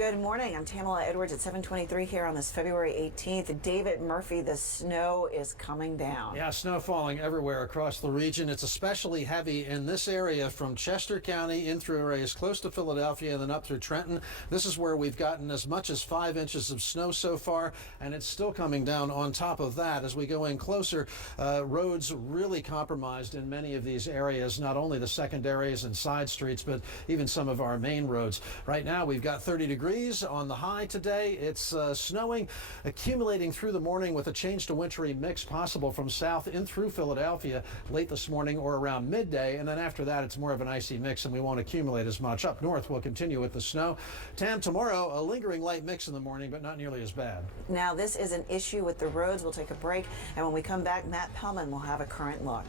Good morning. I'm Tamala Edwards at 7:23 here on this February 18th. David Murphy, the snow is coming down. Yeah, snow falling everywhere across the region. It's especially heavy in this area from Chester County in through areas close to Philadelphia and then up through Trenton. This is where we've gotten as much as 5 inches of snow so far, and it's still coming down on top of that. As we go in closer, roads really compromised in many of these areas, not only the secondaries and side streets, but even some of our main roads. Right now, we've got 30 degrees on the high today. It's snowing, accumulating through the morning with a change to wintry mix possible from south in through Philadelphia late this morning or around midday. And then after that, it's more of an icy mix and we won't accumulate as much. Up north, we'll continue with the snow. Tam, tomorrow, a lingering light mix in the morning, but not nearly as bad. Now, this is an issue with the roads. We'll take a break. And when we come back, Matt Pellman will have a current look.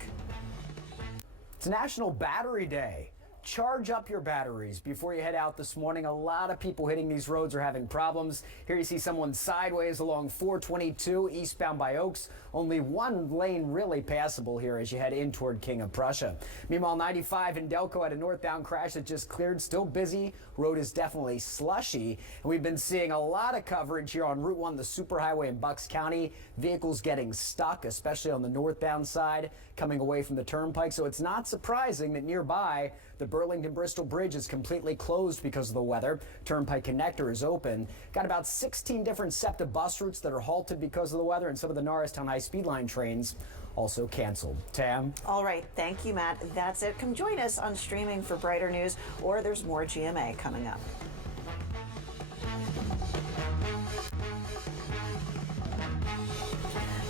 It's National Battery Day. Charge up your batteries before you head out this morning. A lot of people hitting these roads are having problems. Here you see someone sideways along 422 eastbound by Oaks. Only one lane really passable here as you head in toward King of Prussia. Meanwhile, 95 in Delco had a northbound crash that just cleared. Still busy. Road is definitely slushy. And we've been seeing a lot of coverage here on Route 1, the superhighway in Bucks County. Vehicles getting stuck, especially on the northbound side, coming away from the turnpike. So it's not surprising that nearby the Burlington-Bristol Bridge is completely closed because of the weather. Turnpike connector is open. Got about 16 different SEPTA bus routes that are halted because of the weather, and some of the Norristown high-speed line trains also canceled. Tam? All right. Thank you, Matt. That's it. Come join us on streaming for brighter news, or there's more GMA coming up.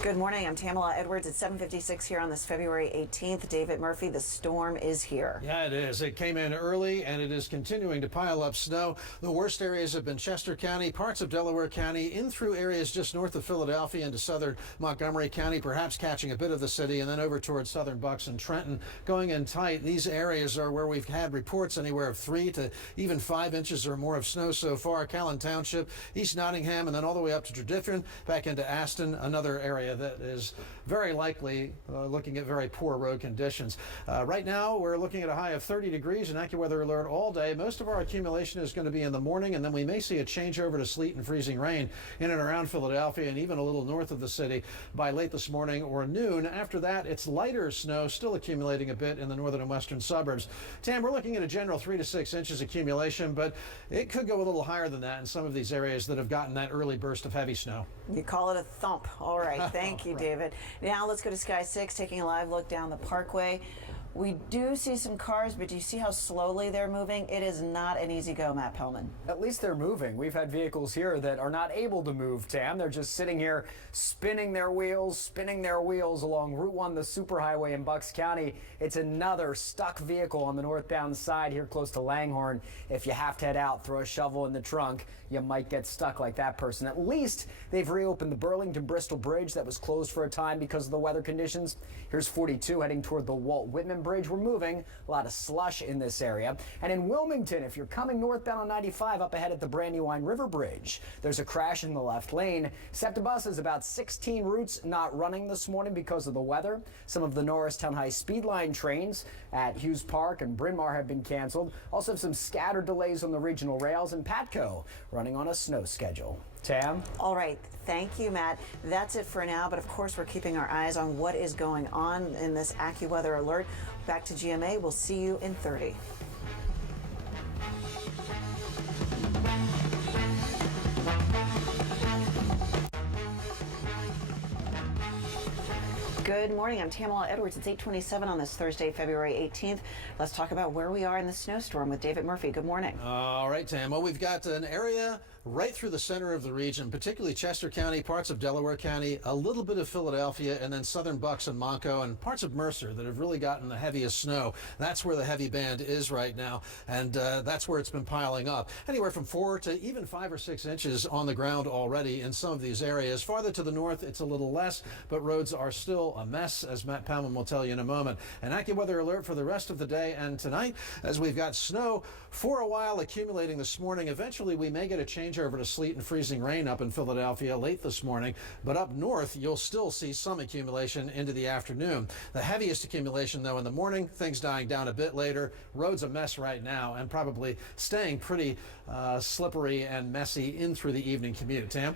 Good morning. I'm Tamala Edwards at 7:56 here on this February 18th. David Murphy, the storm is here. Yeah, it is. It came in early and it is continuing to pile up snow. The worst areas have been Chester County, parts of Delaware County, in through areas just north of Philadelphia into southern Montgomery County, perhaps catching a bit of the city, and then over towards southern Bucks and Trenton. Going in tight, these areas are where we've had reports anywhere of 3 to even 5 inches or more of snow so far. Callan Township, East Nottingham, and then all the way up to Tredyffrin, back into Aston, another area that is very likely looking at very poor road conditions. Right now, we're looking at a high of 30 degrees and AccuWeather alert all day. Most of our accumulation is going to be in the morning, and then we may see a change over to sleet and freezing rain in and around Philadelphia and even a little north of the city by late this morning or noon. After that, it's lighter snow, still accumulating a bit in the northern and western suburbs. Tam, we're looking at a general 3 to 6 inches accumulation, but it could go a little higher than that in some of these areas that have gotten that early burst of heavy snow. You call it a thump. All right. Thank you, David. Now let's go to Sky 6, taking a live look down the Parkway. We do see some cars, but do you see how slowly they're moving? It is not an easy go, Matt Pellman. At least they're moving. We've had vehicles here that are not able to move, Tam. They're just sitting here spinning their wheels along Route 1, the superhighway in Bucks County. It's another stuck vehicle on the northbound side here close to Langhorne. If you have to head out, throw a shovel in the trunk. You might get stuck like that person. At least they've reopened the Burlington-Bristol Bridge that was closed for a time because of the weather conditions. Here's 42 heading toward the Walt Whitman Bridge. We're moving. A lot of slush in this area. And in Wilmington, if you're coming northbound on 95 up ahead at the Brandywine River Bridge, there's a crash in the left lane. SEPTA buses, about 16 routes not running this morning because of the weather. Some of the Norristown high-speed line trains at Hughes Park and Bryn Mawr have been canceled. Also have some scattered delays on the regional rails, and Patco running on a snow schedule. Tam? All right. Thank you, Matt. That's it for now. But of course, we're keeping our eyes on what is going on in this AccuWeather alert. Back to GMA. We'll see you in 30. Good morning. I'm Tamala Edwards. It's 8:27 on this Thursday, February 18th. Let's talk about where we are in the snowstorm with David Murphy. Good morning. All right, Tam. Well, we've got an area right through the center of the region, particularly Chester County, parts of Delaware County, a little bit of Philadelphia, and then southern Bucks and Monco, and parts of Mercer that have really gotten the heaviest snow. That's where the heavy band is right now, and that's where it's been piling up. Anywhere from 4 to even 5 or 6 inches on the ground already in some of these areas. Farther to the north, it's a little less, but roads are still a mess, as Matt Pellman will tell you in a moment. An AccuWeather alert for the rest of the day and tonight, as we've got snow for a while accumulating this morning. Eventually, we may get a change changeover to sleet and freezing rain up in Philadelphia late this morning, but up north you'll still see some accumulation into the afternoon. The heaviest accumulation though in the morning, things dying down a bit later. Roads a mess right now and probably staying pretty slippery and messy in through the evening commute. Tam?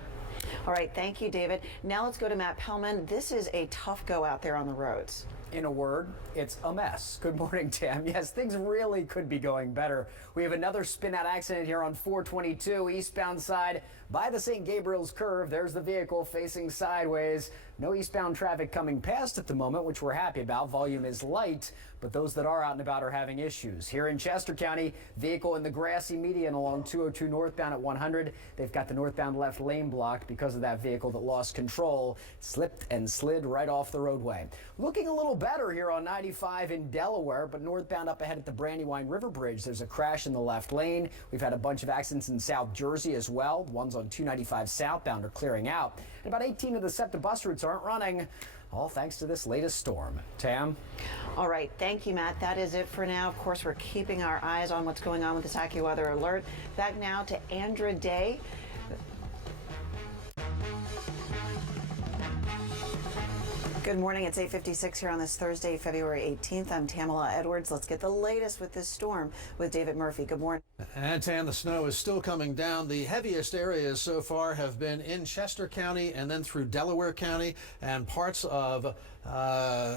All right, thank you, David. Now let's go to Matt Pellman. This is a tough go out there on the roads. In a word, it's a mess. Good morning, Tam. Yes, things really could be going better. We have another spin-out accident here on 422 eastbound side by the St. Gabriel's curve. There's the vehicle facing sideways. No eastbound traffic coming past at the moment, which we're happy about. Volume is light, but those that are out and about are having issues. Here in Chester County, vehicle in the grassy median along 202 northbound at 100. They've got the northbound left lane blocked because of that vehicle that lost control, slipped and slid right off the roadway. Looking a little better here on 95 in Delaware, but northbound up ahead at the Brandywine River Bridge, there's a crash in the left lane. We've had a bunch of accidents in South Jersey as well. Ones on 295 southbound are clearing out. And about 18 of the SEPTA bus routes aren't running, all thanks to this latest storm. Tam? All right, thank you, Matt. That is it for now. Of course, we're keeping our eyes on what's going on with this AccuWeather alert. Back now to Andra Day. Good morning. It's 8:56 here on this Thursday, February 18th. I'm Tamala Edwards. Let's get the latest with this storm with David Murphy. Good morning. And Tam, the snow is still coming down. The heaviest areas so far have been in Chester County and then through Delaware County and parts of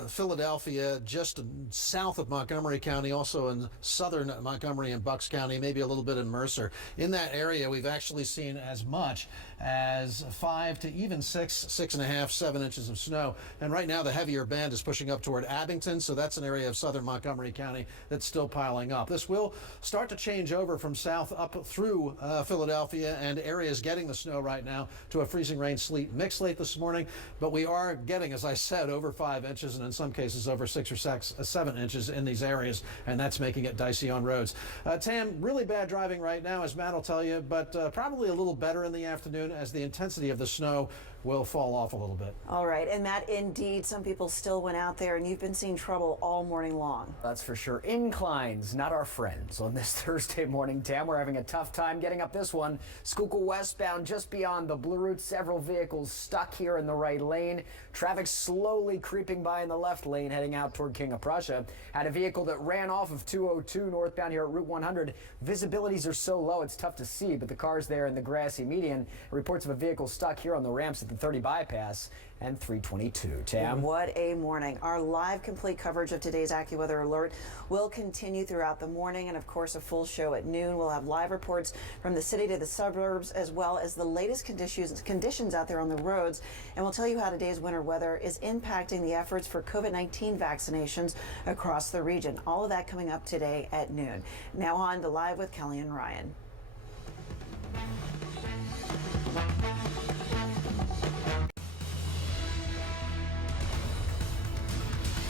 Philadelphia, just south of Montgomery County, also in southern Montgomery and Bucks County, maybe a little bit in Mercer. In that area, we've actually seen as much as 5 to even 6.5, 7 inches of snow. And right now, the heavier band is pushing up toward Abington, so that's an area of southern Montgomery County that's still piling up. This will start to change over from south up through Philadelphia and areas getting the snow right now to a freezing rain sleet mix late this morning. But we are getting, as I said, over 5 inches and in some cases over 6 or 7 inches in these areas, and that's making it dicey on roads. Tam, really bad driving right now, as Matt will tell you, but probably a little better in the afternoon as the intensity of the snow will fall off a little bit. All right, and Matt, indeed, some people still went out there, and you've been seeing trouble all morning long. That's for sure. Inclines, not our friends on this Thursday morning, Tam. We're having a tough time getting up this one. Schuylkill westbound, just beyond the Blue Route, several vehicles stuck here in the right lane. Traffic slowly creeping by in the left lane, heading out toward King of Prussia. Had a vehicle that ran off of 202 northbound here at Route 100. Visibilities are so low, it's tough to see, but the car's there in the grassy median. Reports of a vehicle stuck here on the ramps at the 30 bypass and 322. Tam? What a morning. Our live complete coverage of today's AccuWeather alert will continue throughout the morning, and of course a full show at noon. We'll have live reports from the city to the suburbs, as well as the latest conditions out there on the roads, and we'll tell you how today's winter weather is impacting the efforts for COVID-19 vaccinations across the region. All of that coming up today at noon. Now on to Live with Kelly and Ryan.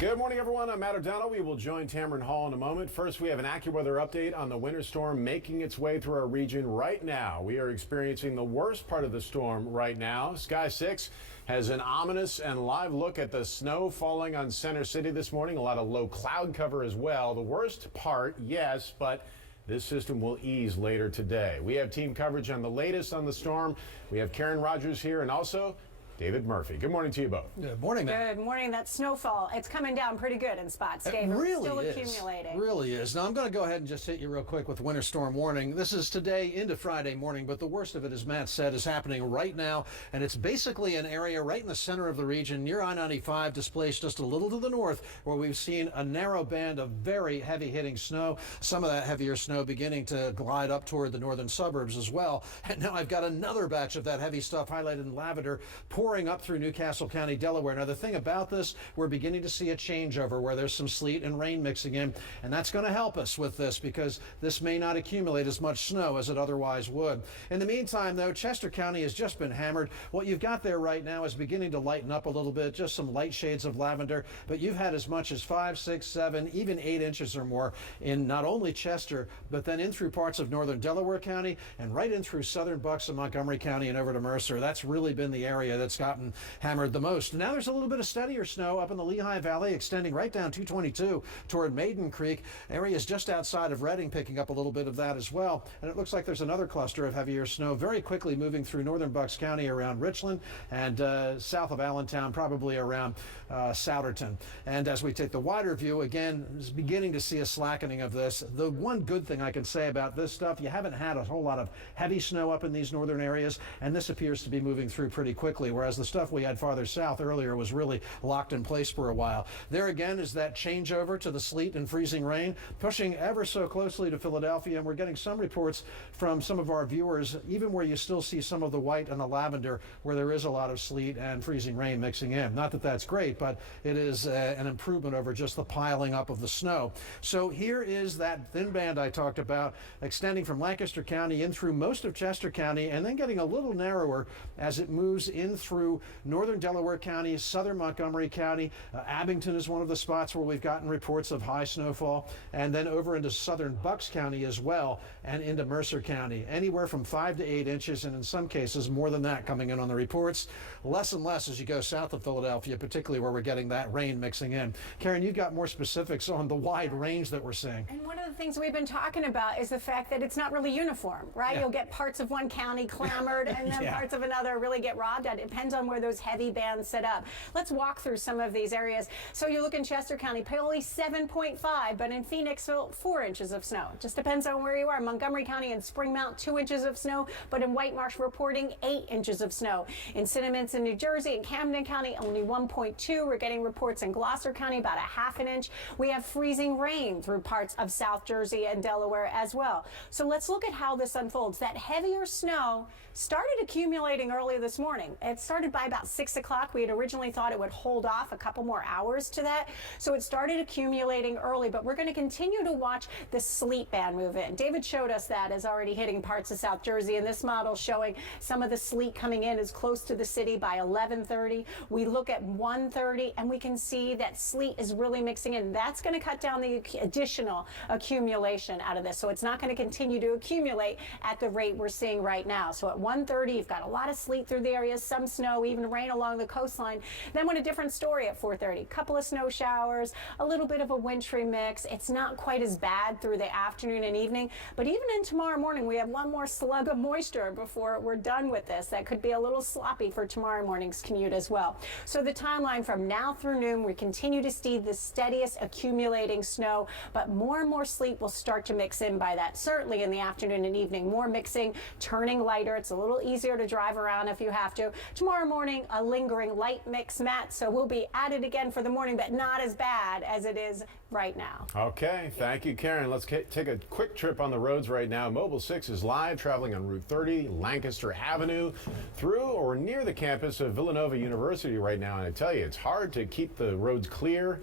Good morning, everyone. I'm Matt O'Donnell. We will join Tamron Hall in a moment. First, we have an AccuWeather update on the winter storm making its way through our region right now. We are experiencing the worst part of the storm right now. Sky 6 has an ominous and live look at the snow falling on Center City this morning. A lot of low cloud cover as well. The worst part, yes, but this system will ease later today. We have team coverage on the latest on the storm. We have Karen Rogers here and also David Murphy. Good morning to you both. Good morning, Matt. Good morning. That snowfall, it's coming down pretty good in spots, Dave. It really Still is. accumulating. Really is. Now, I'm going to go ahead and just hit you real quick with winter storm warning. This is today into Friday morning, but the worst of it, as Matt said, is happening right now, and it's basically an area right in the center of the region near I-95, displaced just a little to the north, where we've seen a narrow band of very heavy hitting snow. Some of that heavier snow beginning to glide up toward the northern suburbs as well. And now I've got another batch of that heavy stuff highlighted in lavender pouring up through Newcastle County, Delaware. Now, the thing about this, we're beginning to see a changeover where there's some sleet and rain mixing in, and that's going to help us with this because this may not accumulate as much snow as it otherwise would. In the meantime, though, Chester County has just been hammered. What you've got there right now is beginning to lighten up a little bit, just some light shades of lavender, but you've had as much as 5, 6, 7, even 8 inches or more in not only Chester, but then in through parts of northern Delaware County and right in through southern Bucks and Montgomery County and over to Mercer. That's really been the area that's gotten hammered the most. Now there's a little bit of steadier snow up in the Lehigh Valley, extending right down 222 toward Maiden Creek. Areas just outside of Redding picking up a little bit of that as well. And it looks like there's another cluster of heavier snow very quickly moving through northern Bucks County around Richland and south of Allentown, probably around Souderton. And as we take the wider view, again, is beginning to see a slackening of this. The one good thing I can say about this stuff, you haven't had a whole lot of heavy snow up in these northern areas, and this appears to be moving through pretty quickly, whereas the stuff we had farther south earlier was really locked in place for a while. There again is that changeover to the sleet and freezing rain, pushing ever so closely to Philadelphia, and we're getting some reports from some of our viewers, even where you still see some of the white and the lavender, where there is a lot of sleet and freezing rain mixing in. Not that that's great, but it is an improvement over just the piling up of the snow. So here is that thin band I talked about, extending from Lancaster County in through most of Chester County, and then getting a little narrower as it moves in through northern Delaware County, southern Montgomery County. Abington is one of the spots where we've gotten reports of high snowfall, and then over into southern Bucks County as well, and into Mercer County. Anywhere from 5 to 8 inches, and in some cases more than that coming in on the reports. Less and less as you go south of Philadelphia, particularly where we're getting that rain mixing in. Karen, you've got more specifics on the wide range that we're seeing. And one of the things we've been talking about is the fact that it's not really uniform, right? Yeah. You'll get parts of one county clamored and then Yeah. parts of another really get robbed. It depends on where those heavy bands set up. Let's walk through some of these areas. So you look in Chester County, Paoli 7.5, but in Phoenixville 4 inches of snow. Just depends on where you are. Montgomery County and Springmount 2 inches of snow, but in White Marsh reporting 8 inches of snow. In Cinnamints in New Jersey and Camden County only 1.2. We're getting reports in Gloucester County about a half an inch. We have freezing rain through parts of South Jersey and Delaware as well. So let's look at how this unfolds. That heavier snow started accumulating early this morning. It started by about 6 o'clock. We had originally thought it would hold off a couple more hours to that. So it started accumulating early, but we're going to continue to watch the sleet band move in. David showed us that is already hitting parts of South Jersey, and this model showing some of the sleet coming in as close to the city by 11:30. We look at 1:30 and we can see that sleet is really mixing in. That's going to cut down the additional accumulation out of this. So it's not going to continue to accumulate at the rate we're seeing right now. So at 1:30, you've got a lot of sleet through the areas, some snow, even rain along the coastline. Then what a different story at 4:30. Couple of snow showers, a little bit of a wintry mix. It's not quite as bad through the afternoon and evening, but even in tomorrow morning, we have one more slug of moisture before we're done with this. That could be a little sloppy for tomorrow morning's commute as well. So the timeline from now through noon, we continue to see the steadiest accumulating snow, but more and more sleet will start to mix in by that. Certainly in the afternoon and evening, more mixing, turning lighter. It's a little easier to drive around if you have to. Tomorrow morning, a lingering light mix, Matt, so we'll be at it again for the morning, but not as bad as it is right now. Okay, thank you, Karen. Let's take a quick trip on the roads right now. Mobile 6 is live, traveling on Route 30, Lancaster Avenue, through or near the campus of Villanova University right now. And I tell you, it's hard to keep the roads clear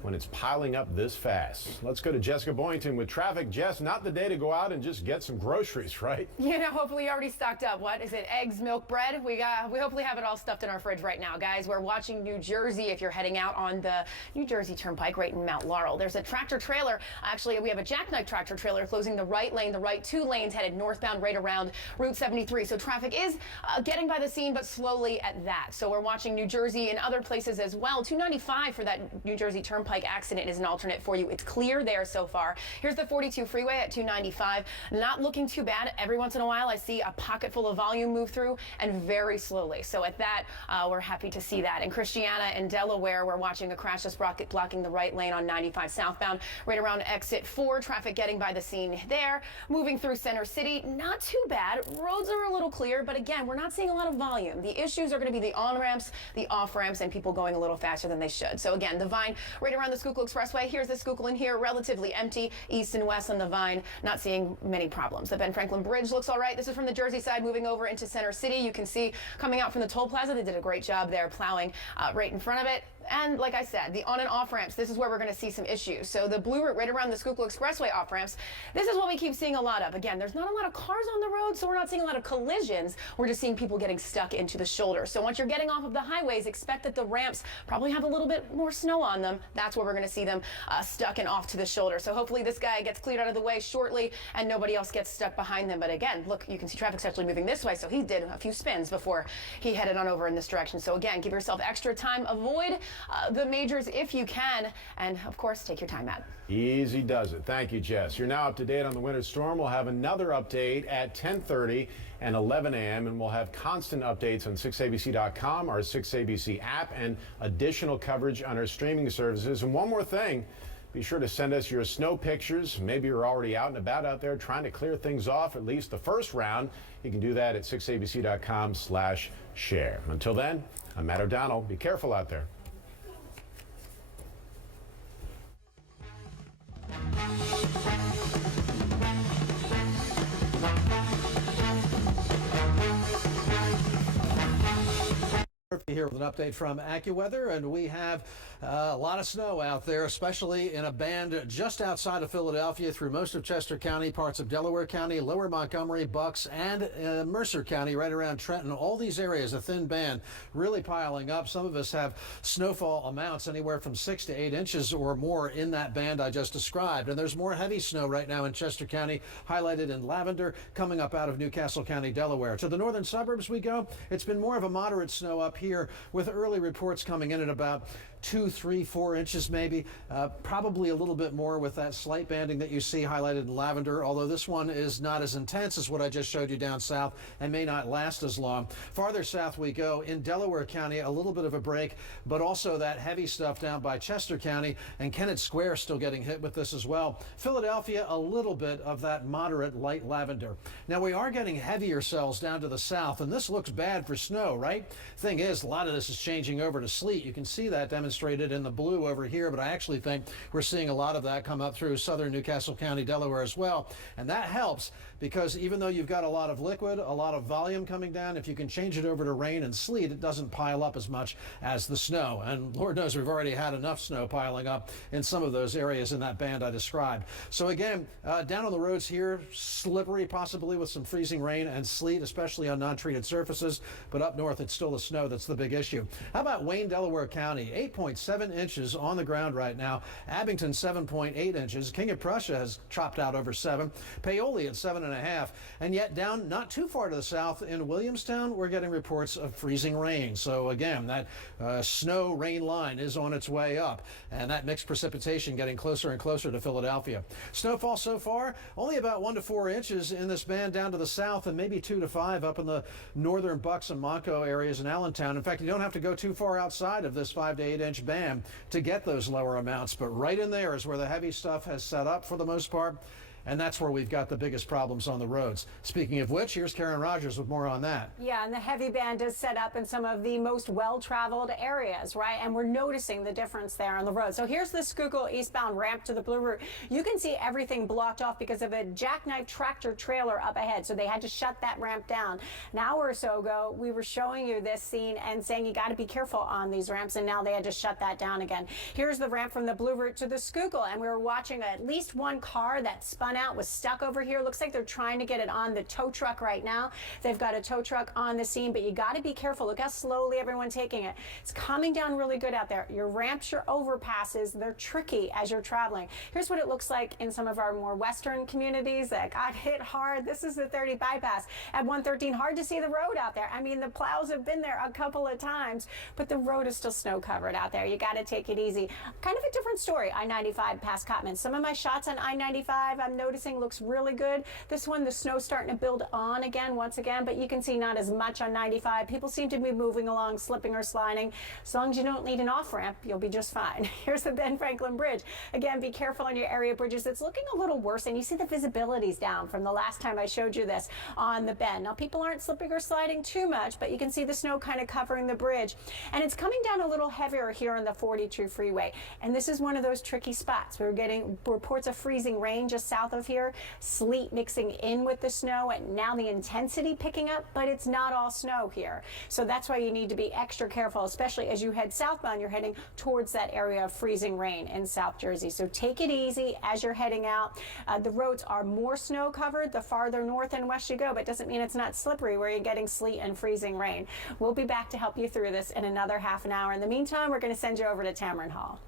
when it's piling up this fast. Let's go to Jessica Boynton with traffic. Jess, not the day to go out and just get some groceries, right? You know, hopefully you already stocked up. What is it? Eggs, milk, bread? We hopefully have it all stuffed in our fridge right now, guys. We're watching New Jersey if you're heading out on the New Jersey Turnpike right in Mount Laurel. There's a tractor trailer. Actually, we have a jackknife tractor trailer closing the right lane, the right 2 lanes headed northbound right around Route 73. So traffic is getting by the scene, but slowly at that. So we're watching New Jersey and other places as well. 295 for that New Jersey Turnpike accident is an alternate for you. It's clear there so far. Here's the 42 freeway at 295. Not looking too bad. Every once in a while I see a pocket full of volume move through, and very slowly. So at that, we're happy to see that. In Christiana and Delaware, we're watching a crash that's blocking the right lane on 95 southbound right around exit 4. Traffic getting by the scene there. Moving through Center City, not too bad. Roads are a little clear, but again, we're not seeing a lot of volume. The issues are going to be the on-ramps, the off-ramps, and people going a little faster than they should. So again, the Vine right around the Schuylkill Expressway. Here's the Schuylkill in here, relatively empty. East and west on the Vine, not seeing many problems. The Ben Franklin Bridge looks all right. This is from the Jersey side, moving over into Center City. You can see coming out from the toll plaza, they did a great job there plowing right in front of it. And like I said, the on and off ramps, this is where we're going to see some issues. So the blue route right around the Schuylkill Expressway off ramps, this is what we keep seeing a lot of. Again, there's not a lot of cars on the road, so we're not seeing a lot of collisions. We're just seeing people getting stuck into the shoulder. So once you're getting off of the highways, expect that the ramps probably have a little bit more snow on them. That's where we're going to see them stuck and off to the shoulder. So hopefully this guy gets cleared out of the way shortly and nobody else gets stuck behind them. But again, look, you can see traffic's actually moving this way. So he did a few spins before he headed on over in this direction. So again, give yourself extra time. Avoid the majors if you can. And of course, take your time, Matt. Easy does it. Thank you, Jess. You're now up to date on the winter storm. We'll have another update at 10:30 and 11 a.m. and we'll have constant updates on 6abc.com, our 6ABC app, and additional coverage on our streaming services. And one more thing, be sure to send us your snow pictures. Maybe you're already out and about out there trying to clear things off, at least the first round. You can do that at 6abc.com/share. Until then, I'm Matt O'Donnell. Be careful out there. Here with an update from AccuWeather, and we have a lot of snow out there, especially in a band just outside of Philadelphia through most of Chester County, parts of Delaware County, Lower Montgomery, Bucks, and Mercer County, right around Trenton. All these areas, a thin band, really piling up. Some of us have snowfall amounts anywhere from 6 to 8 inches or more in that band I just described. And there's more heavy snow right now in Chester County, highlighted in lavender, coming up out of Newcastle County, Delaware. To the northern suburbs we go. It's been more of a moderate snow up here, with early reports coming in at about 2, 3, 4 inches maybe, probably a little bit more with that slight banding that you see highlighted in lavender, although this one is not as intense as what I just showed you down south and may not last as long. Farther south we go. In Delaware County, a little bit of a break, but also that heavy stuff down by Chester County, and Kennett Square still getting hit with this as well. Philadelphia, a little bit of that moderate light lavender. Now we are getting heavier cells down to the south, and this looks bad for snow, right? Thing is, a lot of this is changing over to sleet. You can see that demonstrated in the blue over here, but I actually think we're seeing a lot of that come up through southern Newcastle County, Delaware as well. And that helps because even though you've got a lot of liquid, a lot of volume coming down, if you can change it over to rain and sleet, it doesn't pile up as much as the snow. And Lord knows we've already had enough snow piling up in some of those areas in that band I described. So again, down on the roads here, slippery, possibly with some freezing rain and sleet, especially on non-treated surfaces. But up north, it's still the snow that's the big issue. How about Wayne, Delaware County? 8.7 inches on the ground right now. Abington, 7.8 inches. King of Prussia has chopped out over 7. Paoli at 7.5. And yet down not too far to the south in Williamstown, we're getting reports of freezing rain. So again, that snow rain line is on its way up, and that mixed precipitation getting closer and closer to Philadelphia. Snowfall so far, only about 1 to 4 inches in this band down to the south, and maybe 2 to 5 up in the northern Bucks and Monco areas in Allentown. In fact, you don't have to go too far outside of this 5 to 8 inch band to get those lower amounts, but right in there is where the heavy stuff has set up for the most part. And that's where we've got the biggest problems on the roads. Speaking of which, here's Karen Rogers with more on that. Yeah, and the heavy band is set up in some of the most well-traveled areas, right? And we're noticing the difference there on the road. So here's the Schuylkill eastbound ramp to the Blue Route. You can see everything blocked off because of a jackknife tractor trailer up ahead. So they had to shut that ramp down. An hour or so ago, we were showing you this scene and saying you got to be careful on these ramps, and now they had to shut that down again. Here's the ramp from the Blue Route to the Schuylkill, and we were watching at least one car that spun out, was stuck over here. Looks like they're trying to get it on the tow truck right now. They've got a tow truck on the scene, but you got to be careful. Look how slowly everyone's taking it. It's coming down really good out there. Your ramps, your overpasses, they're tricky as you're traveling. Here's what it looks like in some of our more western communities that got hit hard. This is the 30 bypass at 113. Hard to see the road out there. I mean, the plows have been there a couple of times, but the road is still snow covered out there. You got to take it easy. Kind of a different story. I-95 past Cottman. Some of my shots on I-95 I'm noticing looks really good. This one, the snow's starting to build on again, once again, but you can see not as much on 95. People seem to be moving along, slipping or sliding. As long as you don't need an off-ramp, you'll be just fine. Here's the Ben Franklin Bridge. Again, be careful on your area bridges. It's looking a little worse, and you see the visibility's down from the last time I showed you this on the bend. Now, people aren't slipping or sliding too much, but you can see the snow kind of covering the bridge. And it's coming down a little heavier here on the 42 freeway. And this is one of those tricky spots. We're getting reports of freezing rain just south of here. Sleet mixing in with the snow, and now the intensity picking up, but it's not all snow here. So that's why you need to be extra careful, especially as you head southbound. You're heading towards that area of freezing rain in South Jersey. So take it easy as you're heading out. The roads are more snow covered the farther north and west you go, but it doesn't mean it's not slippery where you're getting sleet and freezing rain. We'll be back to help you through this in another half an hour. In the meantime, we're going to send you over to Tamron Hall.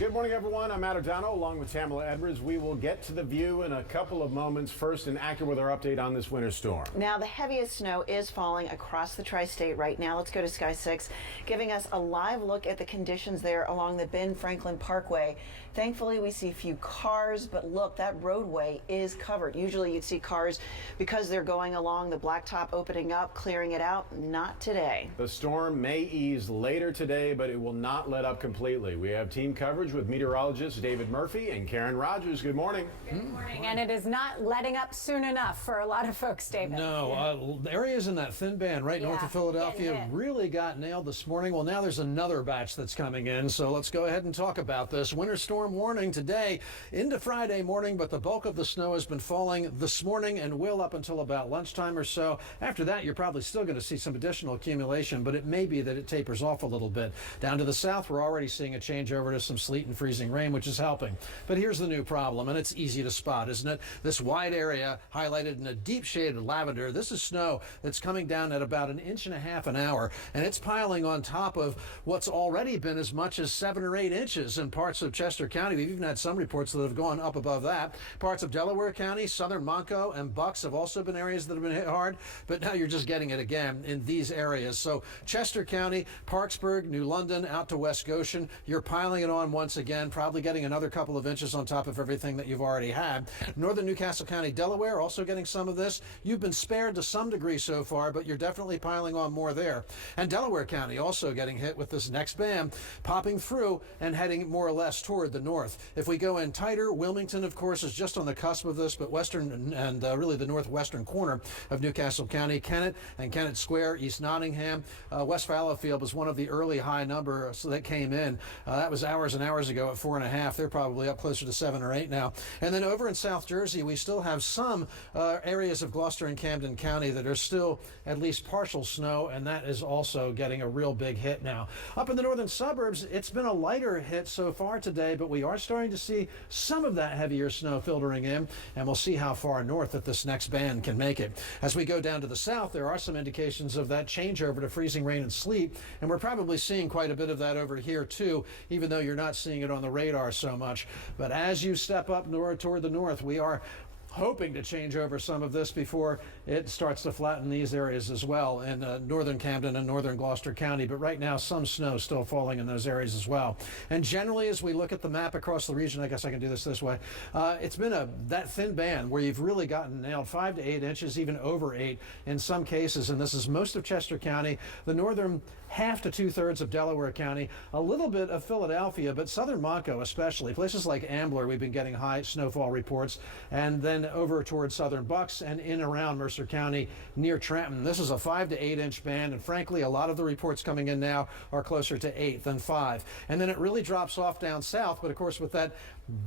Good morning, everyone. I'm Matt O'Donnell along with Tamala Edwards. We will get to the view in a couple of moments. First, an AccuWeather update on this winter storm. Now, the heaviest snow is falling across the tri-state right now. Let's go to Sky 6, giving us a live look at the conditions there along the Ben Franklin Parkway. Thankfully, we see few cars, but look, that roadway is covered. Usually you'd see cars because they're going along the blacktop, opening up, clearing it out. Not today. The storm may ease later today, but it will not let up completely. We have team coverage with meteorologists David Murphy and Karen Rogers. Good morning. Good morning. And it is not letting up soon enough for a lot of folks, David. No, areas in that thin band right north of Philadelphia really got nailed this morning. Well, now there's another batch that's coming in, so let's go ahead and talk about this. Winter storm warning today into Friday morning, but the bulk of the snow has been falling this morning and will up until about lunchtime or so. After that, you're probably still going to see some additional accumulation, but it may be that it tapers off a little bit. Down to the south, we're already seeing a change over to some sleet and freezing rain, which is helping. But here's the new problem, and it's easy to spot, isn't it? This wide area highlighted in a deep shade of lavender. This is snow that's coming down at about 1.5 inches an hour, and it's piling on top of what's already been as much as 7 or 8 inches in parts of Chester County. We've even had some reports that have gone up above that. Parts of Delaware County, southern Montco, and Bucks have also been areas that have been hit hard, but now you're just getting it again in these areas. So Chester County, Parksburg, New London, out to West Goshen, you're piling it on once again, probably getting another couple of inches on top of everything that you've already had. Northern Newcastle County, Delaware, also getting some of this. You've been spared to some degree so far, but you're definitely piling on more there. And Delaware County also getting hit with this next band, popping through and heading more or less toward the north. If we go in tighter, Wilmington, of course, is just on the cusp of this, but western and really the northwestern corner of Newcastle County, Kennett and Kennett Square, East Nottingham, West Fallowfield was one of the early high numbers that came in. That was hours and hours ago at 4.5. They're probably up closer to 7 or 8 now. And then over in South Jersey, we still have some areas of Gloucester and Camden County that are still at least partial snow, and that is also getting a real big hit now. Up in the northern suburbs, it's been a lighter hit so far today, but we are starting to see some of that heavier snow filtering in, and we'll see how far north that this next band can make it. As we go down to the south, there are some indications of that changeover to freezing rain and sleet, and we're probably seeing quite a bit of that over here too, even though you're not seeing it on the radar so much. But as you step up north toward the north, we are hoping to change over some of this before it starts to flatten these areas as well in northern Camden and northern Gloucester County. But right now, some snow still falling in those areas as well. And generally, as we look at the map across the region, I guess I can do this way, it's been that thin band where you've really gotten nailed, 5 to 8 inches, even over 8 in some cases. And this is most of Chester County, the northern half to 2/3 of Delaware County, a little bit of Philadelphia, but southern Montco especially. Places like Ambler, we've been getting high snowfall reports, and then over towards southern Bucks and in around Mercer County near Trenton. This is a 5 to 8 inch band, and frankly, a lot of the reports coming in now are closer to 8 than 5. And then it really drops off down south, but of course with that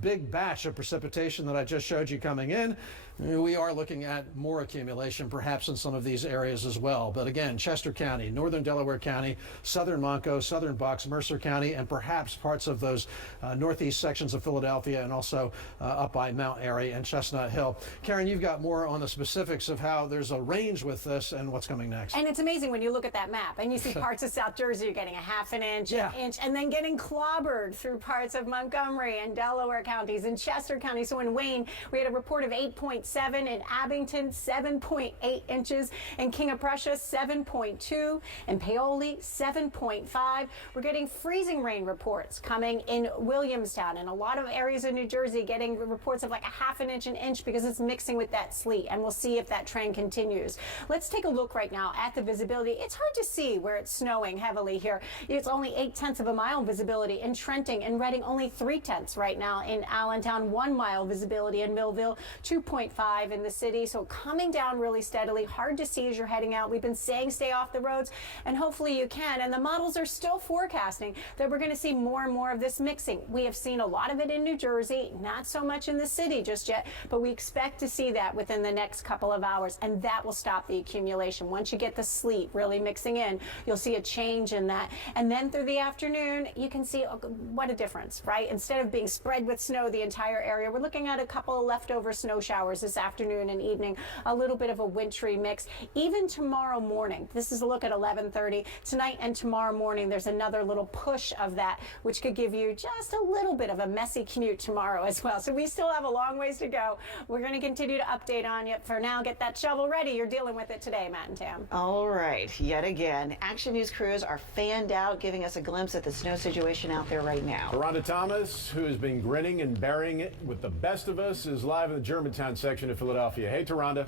big batch of precipitation that I just showed you coming in, we are looking at more accumulation perhaps in some of these areas as well. But again, Chester County, northern Delaware County, southern Montco, southern Bucks, Mercer County, and perhaps parts of those northeast sections of Philadelphia, and also up by Mount Airy and Chestnut Hill. Karen, you've got more on the specifics of how there's a range with this and what's coming next. And it's amazing when you look at that map and you see parts of South Jersey, you're getting 1/2 inch, an inch, and then getting clobbered through parts of Montgomery and Delaware counties and Chester County. So in Wayne, we had a report of 8.7, in Abington, 7.8 inches, in King of Prussia, 7.2, in Paoli, 7.5. We're getting freezing rain reports coming in Williamstown, and a lot of areas of New Jersey getting reports of like 1/2 inch, an inch, because it's mixing with that sleet, and we'll see if that trend continues. Let's take a look right now at the visibility. It's hard to see where it's snowing heavily here. It's only 0.8 of a mile visibility in Trenton and Reading, only 0.3 right now in Allentown, 1 mile visibility in Millville, 2.5 in the city. So coming down really steadily, hard to see as you're heading out. We've been saying stay off the roads, and hopefully you you can. And the models are still forecasting that we're going to see more and more of this mixing. We have seen a lot of it in New Jersey, not so much in the city just yet, but we expect to see that within the next couple of hours, and that will stop the accumulation. Once you get the sleet really mixing in, you'll see a change in that. And then through the afternoon, you can see what a difference, right? Instead of being spread with snow the entire area, we're looking at a couple of leftover snow showers this afternoon and evening, a little bit of a wintry mix. Even tomorrow morning, this is a look at 11:30. Tonight and tomorrow morning, there's another little push of that, which could give you just a little bit of a messy commute tomorrow as well. So we still have a long ways to go. We're going to continue to update on you. For now, get that shovel ready. You're dealing with it today, Matt and Tam. All right, yet again, Action News crews are fanned out, giving us a glimpse at the snow situation out there right now. Rhonda Thomas, who has been grinning and bearing it with the best of us, is live in the Germantown section of Philadelphia. Hey, Rhonda.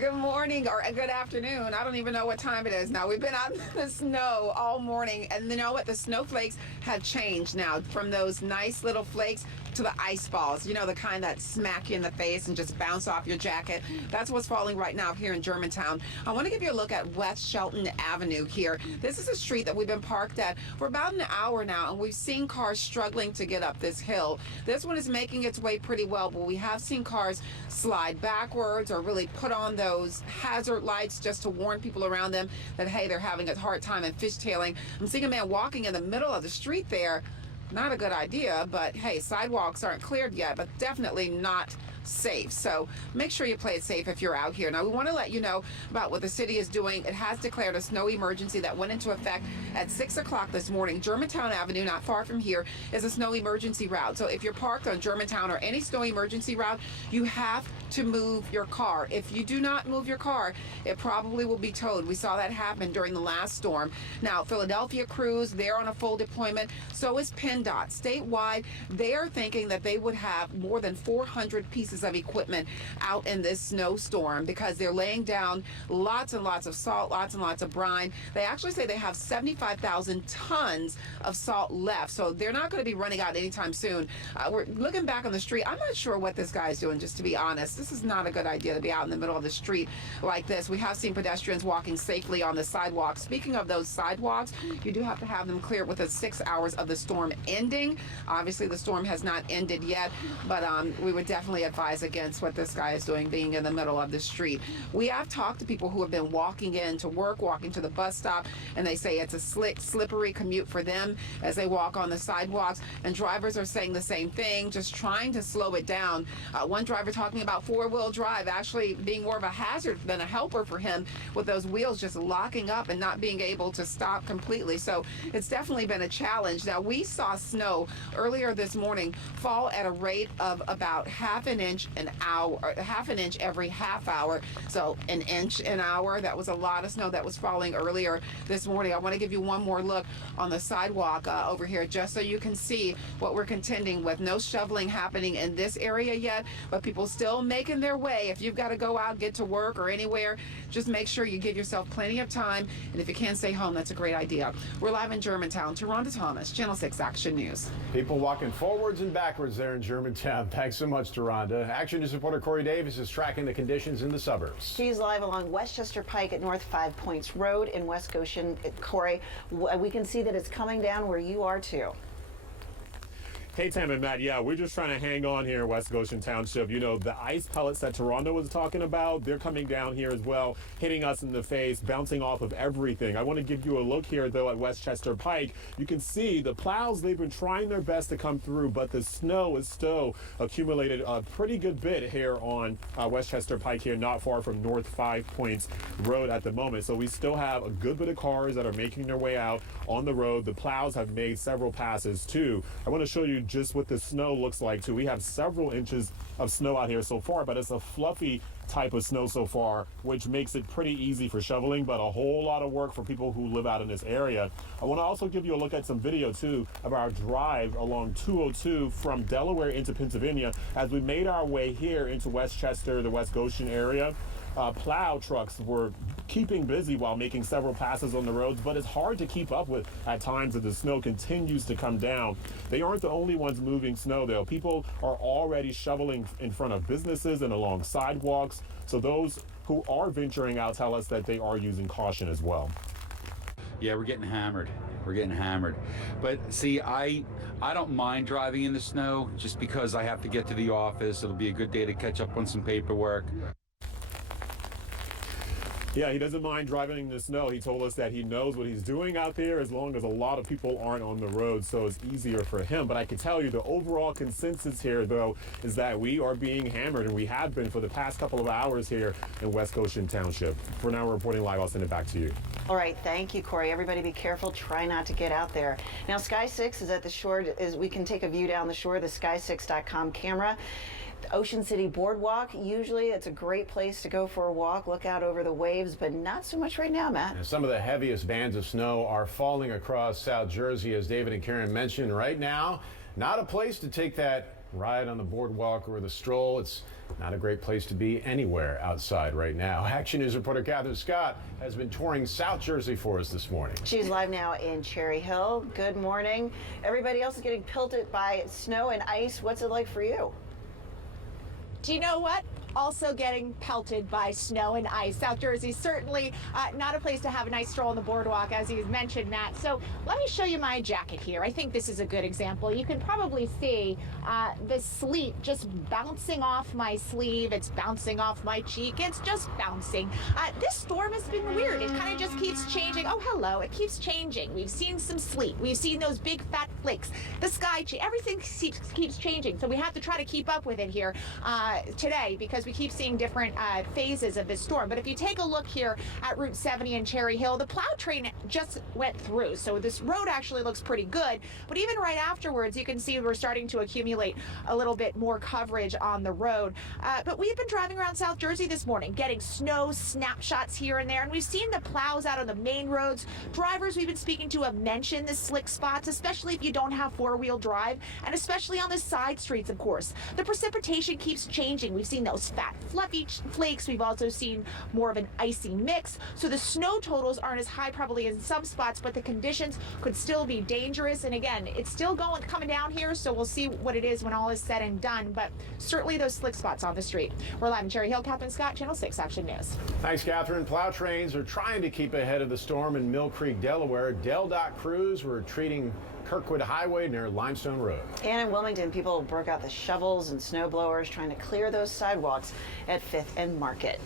Good morning or good afternoon. I don't even know what time it is now. We've been out in the snow all morning, and you know what? The snowflakes have changed now from those nice little flakes to the ice balls, you know, the kind that smack you in the face and just bounce off your jacket. That's what's falling right now here in Germantown. I want to give you a look at West Shelton Avenue here. This is a street that we've been parked at for about an hour now, and we've seen cars struggling to get up this hill. This one is making its way pretty well, but we have seen cars slide backwards or really put on those hazard lights just to warn people around them that, hey, they're having a hard time and fishtailing. I'm seeing a man walking in the middle of the street there. Not a good idea, but hey, sidewalks aren't cleared yet, but definitely not safe. So make sure you play it safe if you're out here. Now, we want to let you know about what the city is doing. It has declared a snow emergency that went into effect at 6 o'clock this morning. Germantown Avenue, not far from here, is a snow emergency route. So if you're parked on Germantown or any snow emergency route, you have to move your car. If you do not move your car, it probably will be towed. We saw that happen during the last storm. Now, Philadelphia crews, they're on a full deployment. So is PennDOT. Statewide, they are thinking that they would have more than 400 pieces of equipment out in this snowstorm because they're laying down lots and lots of salt, lots and lots of brine. They actually say they have 75,000 tons of salt left, so they're not going to be running out anytime soon. We're looking back on the street. I'm not sure what this guy is doing, just to be honest. This is not a good idea to be out in the middle of the street like this. We have seen pedestrians walking safely on the sidewalk. Speaking of those sidewalks, you do have to have them cleared within 6 hours of the storm ending. Obviously, the storm has not ended yet, but we would definitely advise against what this guy is doing, being in the middle of the street. We have talked to people who have been walking in to work, walking to the bus stop, and they say it's a slick, slippery commute for them as they walk on the sidewalks, and drivers are saying the same thing, just trying to slow it down. One driver talking about four-wheel drive actually being more of a hazard than a helper for him, with those wheels just locking up and not being able to stop completely. So it's definitely been a challenge. Now, we saw snow earlier this morning fall at a rate of about half an inch an hour, or half an inch every half hour. So an inch an hour. That was a lot of snow that was falling earlier this morning. I want to give you one more look on the sidewalk over here, just so you can see what we're contending with. No shoveling happening in this area yet, but people still making their way. If you've got to go out, get to work or anywhere, just make sure you give yourself plenty of time. And if you can't stay home, that's a great idea. We're live in Germantown. Rhonda Thomas, Channel 6 Action News. People walking forwards and backwards there in Germantown. Thanks so much, Rhonda. Action News reporter Corey Davis is tracking the conditions in the suburbs. She's live along Westchester Pike at North 5 Points Road in West Goshen. Corey, we can see that it's coming down where you are too. Hey, Tam and Matt, yeah, we're just trying to hang on here in West Goshen Township. You know, the ice pellets that Toronto was talking about, they're coming down here as well, hitting us in the face, bouncing off of everything. I want to give you a look here, though, at Westchester Pike. You can see the plows, they've been trying their best to come through, but the snow is still accumulated a pretty good bit here on Westchester Pike here, not far from North 5 Points Road at the moment. So we still have a good bit of cars that are making their way out on the road. The plows have made several passes, too. I want to show you just what the snow looks like too. We have several inches of snow out here so far, but it's a fluffy type of snow so far, which makes it pretty easy for shoveling, but a whole lot of work for people who live out in this area. I want to also give you a look at some video too of our drive along 202 from Delaware into Pennsylvania as we made our way here into Westchester, the West Goshen area. Plow trucks were keeping busy while making several passes on the roads, but it's hard to keep up with at times as the snow continues to come down. They aren't the only ones moving snow, though. People are already shoveling in front of businesses and along sidewalks. So those who are venturing out tell us that they are using caution as well. Yeah, we're getting hammered. We're getting hammered. But see, I don't mind driving in the snow just because I have to get to the office. It'll be a good day to catch up on some paperwork. Yeah, he doesn't mind driving in the snow. He told us that he knows what he's doing out there as long as a lot of people aren't on the road, so it's easier for him. But I can tell you the overall consensus here, though, is that we are being hammered, and we have been for the past couple of hours here in West Goshen Township. For now, we're reporting live. I'll send it back to you. All right, thank you, Corey. Everybody be careful. Try not to get out there. Now, Sky 6 is at the shore. We can take a view down the shore, the sky6.com camera. The Ocean City Boardwalk, usually it's a great place to go for a walk, look out over the waves, but not so much right now, Matt. And some of the heaviest bands of snow are falling across South Jersey, as David and Karen mentioned. Right now, not a place to take that ride on the boardwalk or the stroll. It's not a great place to be anywhere outside right now. Action News reporter Catherine Scott has been touring South Jersey for us this morning. She's live now in Cherry Hill. Good morning. Everybody else is getting pelted by snow and ice. What's it like for you? Do you know what? Also getting pelted by snow and ice. South Jersey certainly not a place to have a nice stroll on the boardwalk, as you mentioned, Matt. So let me show you my jacket here. I think this is a good example. You can probably see the sleet just bouncing off my sleeve. It's bouncing off my cheek. It's just bouncing. This storm has been weird. It kind of just keeps changing. Oh, hello. It keeps changing. We've seen some sleet. We've seen those big fat flakes. The sky, everything keeps changing. So we have to try to keep up with it here today, because we keep seeing different phases of this storm. But if you take a look here at Route 70 in Cherry Hill, the plow train just went through. So this road actually looks pretty good. But even right afterwards, you can see we're starting to accumulate a little bit more coverage on the road. But we've been driving around South Jersey this morning, getting snow snapshots here and there. And we've seen the plows out on the main roads. Drivers we've been speaking to have mentioned the slick spots, especially if you don't have four-wheel drive, and especially on the side streets, of course. The precipitation keeps changing. We've seen those fat, fluffy flakes. We've also seen more of an icy mix. So the snow totals aren't as high probably in some spots, but the conditions could still be dangerous. And again, it's still coming down here, so we'll see what it is when all is said and done. But certainly those slick spots on the street. We're live in Cherry Hill. Catherine Scott, Channel 6 Action News. Thanks, Catherine. Plow trains are trying to keep ahead of the storm in Mill Creek, Delaware. DelDOT crews were treating Kirkwood Highway near Limestone Road. And in Wilmington, people broke out the shovels and snow blowers trying to clear those sidewalks at 5th and Market.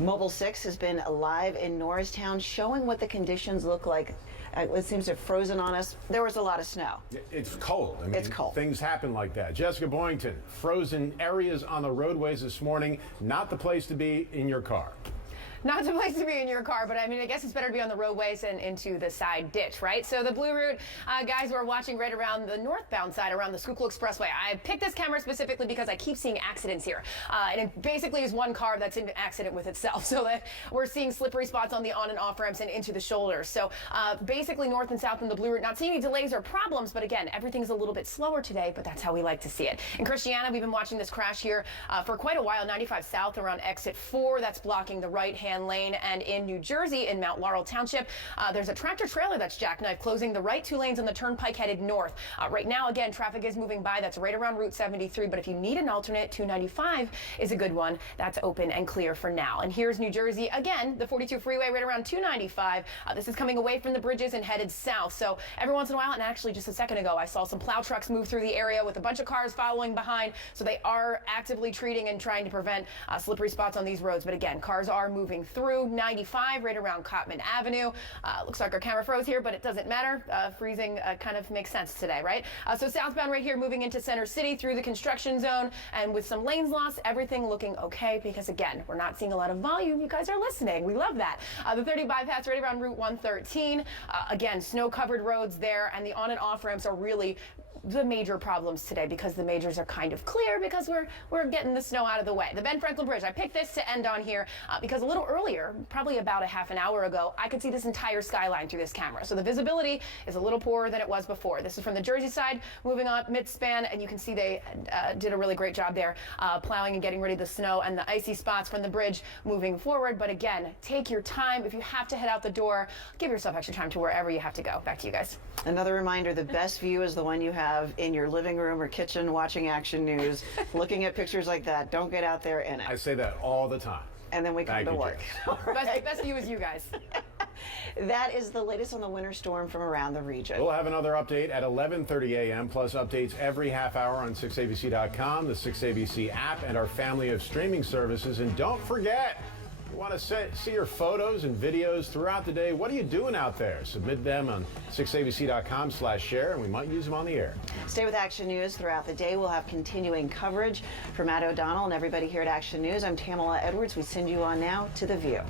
Mobile 6 has been live in Norristown, showing what the conditions look like. It seems to have frozen on us. There was a lot of snow. It's cold. I mean, it's cold. Things happen like that. Jessica Boynton, frozen areas on the roadways this morning. Not the place to be in your car. Not the place to be in your car, but I mean, I guess it's better to be on the roadways and into the side ditch, right? So the Blue Route guys were watching right around the northbound side, around the Schuylkill Expressway. I picked this camera specifically because I keep seeing accidents here. And it basically is one car that's in an accident with itself. So that we're seeing slippery spots on the on and off ramps and into the shoulders. So basically north and south in the Blue Route, not seeing any delays or problems, but again, everything's a little bit slower today, but that's how we like to see it. In Christiana, we've been watching this crash here for quite a while. 95 south around exit 4, that's blocking the right-hand lane. And in New Jersey, in Mount Laurel Township, there's a tractor trailer that's jackknifed, closing the right 2 lanes on the turnpike headed north. Right now, again, traffic is moving by. That's right around Route 73. But if you need an alternate, 295 is a good one. That's open and clear for now. And here's New Jersey again, the 42 freeway right around 295. This is coming away from the bridges and headed south. So every once in a while, and actually just a second ago, I saw some plow trucks move through the area with a bunch of cars following behind. So they are actively treating and trying to prevent slippery spots on these roads. But again, cars are moving through 95 right around Cottman Avenue. Looks like our camera froze here, but it doesn't matter. Freezing kind of makes sense today, right? So southbound right here, moving into Center City through the construction zone, and with some lanes lost, everything looking okay, because again, we're not seeing a lot of volume. You guys are listening. We love that. The 30 bypass right around Route 113. Again, snow-covered roads there, and the on and off ramps are really the major problems today, because the majors are kind of clear because we're getting the snow out of the way. The Ben Franklin Bridge, I picked this to end on here because a little earlier, probably about a half an hour ago, I could see this entire skyline through this camera. So the visibility is a little poorer than it was before. This is from the Jersey side, moving on mid-span, and you can see they did a really great job there plowing and getting rid of the snow and the icy spots from the bridge moving forward. But again, take your time. If you have to head out the door, give yourself extra time to wherever you have to go. Back to you guys. Another reminder, the best view is the one you have in your living room or kitchen watching Action News, looking at pictures like that. Don't get out there in it. I say that all the time. And then we come to work. Best view is you guys. That is the latest on the winter storm from around the region. We'll have another update at 11:30 a.m. plus updates every half hour on 6abc.com, the 6ABC app, and our family of streaming services. And don't forget, you want to see your photos and videos throughout the day. What are you doing out there? Submit them on 6abc.com/share, and we might use them on the air. Stay with Action News throughout the day. We'll have continuing coverage from Matt O'Donnell and everybody here at Action News. I'm Tamala Edwards. We send you on now to The View.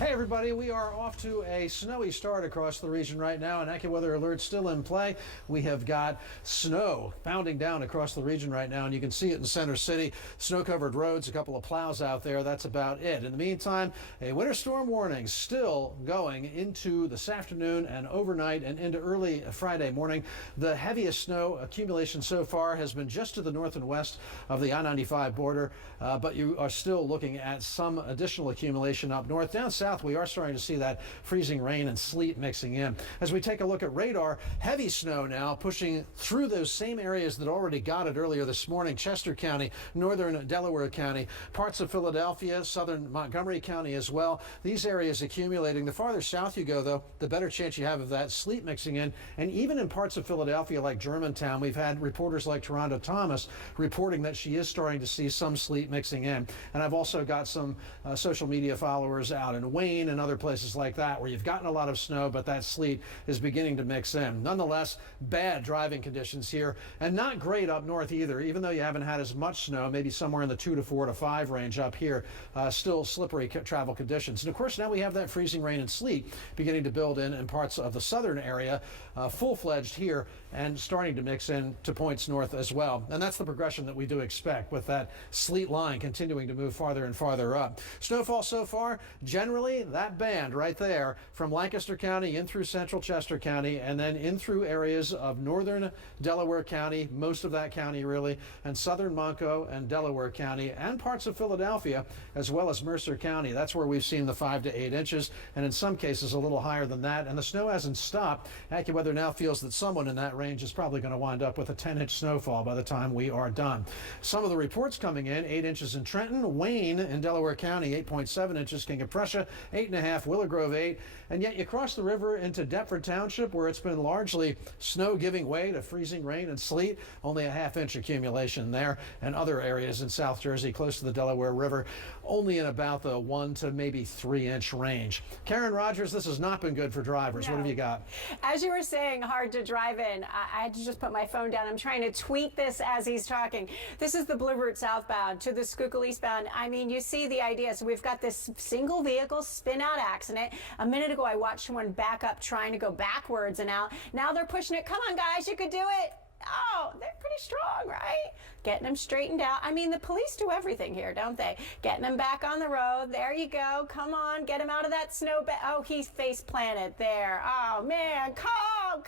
Hey everybody, we are off to a snowy start across the region right now. An AccuWeather alert still in play. We have got snow pounding down across the region right now, and you can see it in Center City. Snow-covered roads, a couple of plows out there. That's about it. In the meantime, a winter storm warning still going into this afternoon and overnight and into early Friday morning. The heaviest snow accumulation so far has been just to the north and west of the I-95 border, but you are still looking at some additional accumulation up north. Down south, we are starting to see that freezing rain and sleet mixing in. As we take a look at radar, heavy snow now pushing through those same areas that already got it earlier this morning. Chester County, northern Delaware County, parts of Philadelphia, southern Montgomery County as well. These areas accumulating. The farther south you go, though, the better chance you have of that sleet mixing in. And even in parts of Philadelphia like Germantown, we've had reporters like Toronto Thomas reporting that she is starting to see some sleet mixing in. And I've also got some social media followers out in Wayne and other places like that where you've gotten a lot of snow, but that sleet is beginning to mix in. Nonetheless, bad driving conditions here, and not great up north either. Even though you haven't had as much snow, maybe somewhere in the 2 to 4 to 5 range up here, still slippery travel conditions. And of course, now we have that freezing rain and sleet beginning to build in parts of the southern area, full-fledged here and starting to mix in to points north as well. And that's the progression that we do expect with that sleet line continuing to move farther and farther up. Snowfall so far, generally that band right there from Lancaster County in through central Chester County and then in through areas of northern Delaware County, most of that county really, and southern Monco and Delaware County and parts of Philadelphia as well as Mercer County. That's where we've seen the 5 to 8 inches and in some cases a little higher than that. And the snow hasn't stopped. AccuWeather now feels that someone in that range is probably going to wind up with a 10-inch snowfall by the time we are done. Some of the reports coming in: 8 inches in Trenton, Wayne in Delaware County, 8.7 inches, King of Prussia, 8.5, Willow Grove 8, and yet you cross the river into Deptford Township where it's been largely snow giving way to freezing rain and sleet, only a half-inch accumulation there, and other areas in South Jersey close to the Delaware River, only in about the 1 to maybe 3-inch range. Karen Rogers, this has not been good for drivers. No. What have you got? As you were saying, hard to drive in. I had to just put my phone down. I'm trying to tweet this as he's talking. This is the Blue Route southbound to the Schuylkill eastbound. I mean, you see the idea. So we've got this single vehicle spin out accident. A minute ago, I watched someone back up trying to go backwards and out. Now they're pushing it. Come on, guys, you could do it. Oh, they're pretty strong, right? Getting them straightened out. I mean, the police do everything here, don't they? Getting them back on the road. There you go. Come on, get him out of that snow bed. Oh, he's face planted there. Oh, man. Come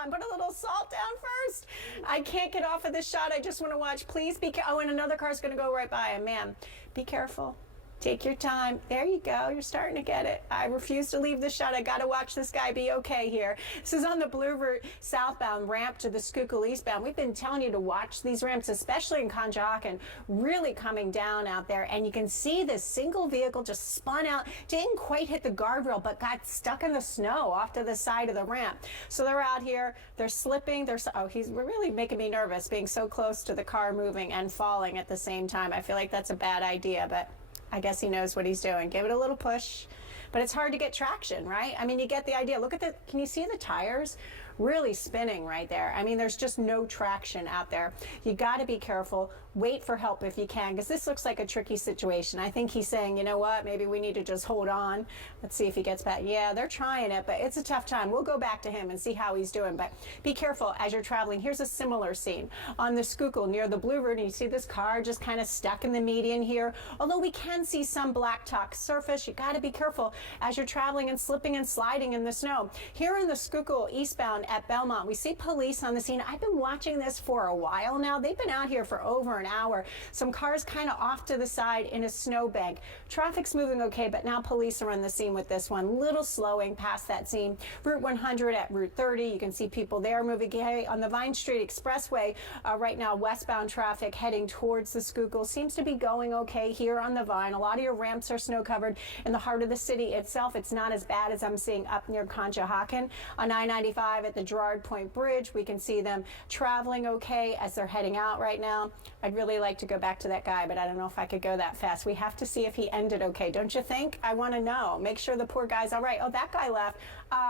on. Put a little salt down first. I can't get off of this shot. I just want to watch. Please be careful. Oh, and another car's going to go right by him. Man, be careful. Take your time. There you go. You're starting to get it. I refuse to leave the shot. I got to watch this guy be okay here. This is on the Blue Route southbound ramp to the Schuylkill eastbound. We've been telling you to watch these ramps, especially in Conshohocken, really coming down out there. And you can see this single vehicle just spun out, didn't quite hit the guardrail, but got stuck in the snow off to the side of the ramp. So they're out here. They're slipping. He's really making me nervous being so close to the car moving and falling at the same time. I feel like that's a bad idea, but I guess he knows what he's doing. Give it a little push, but it's hard to get traction, right? I mean, you get the idea. Look at can you see the tires? Really spinning right there. I mean, there's just no traction out there. You got to be careful. Wait for help if you can, because this looks like a tricky situation. I think he's saying, you know what, maybe we need to just hold on. Let's see if he gets back. Yeah, they're trying it, but it's a tough time. We'll go back to him and see how he's doing, but be careful as you're traveling. Here's a similar scene on the Schuylkill near the Blue Route, and you see this car just kind of stuck in the median here. Although we can see some blacktop surface, you got to be careful as you're traveling and slipping and sliding in the snow. Here in the Schuylkill eastbound down at Belmont. We see police on the scene. I've been watching this for a while now. They've been out here for over an hour. Some cars kind of off to the side in a snowbank. Traffic's moving okay, but now police are on the scene with this one. Little slowing past that scene. Route 100 at Route 30. You can see people there moving okay. On the Vine Street Expressway, right now westbound traffic heading towards the Schuylkill seems to be going okay here on the Vine. A lot of your ramps are snow covered. In the heart of the city itself, it's not as bad as I'm seeing up near Conshohocken. On I-95 at the Girard Point Bridge, we can see them traveling okay as they're heading out right now. I'd really like to go back to that guy, but I don't know if I could go that fast. We have to see if he ended okay, don't you think? I want to know. Make sure the poor guy's all right. Oh, that guy left.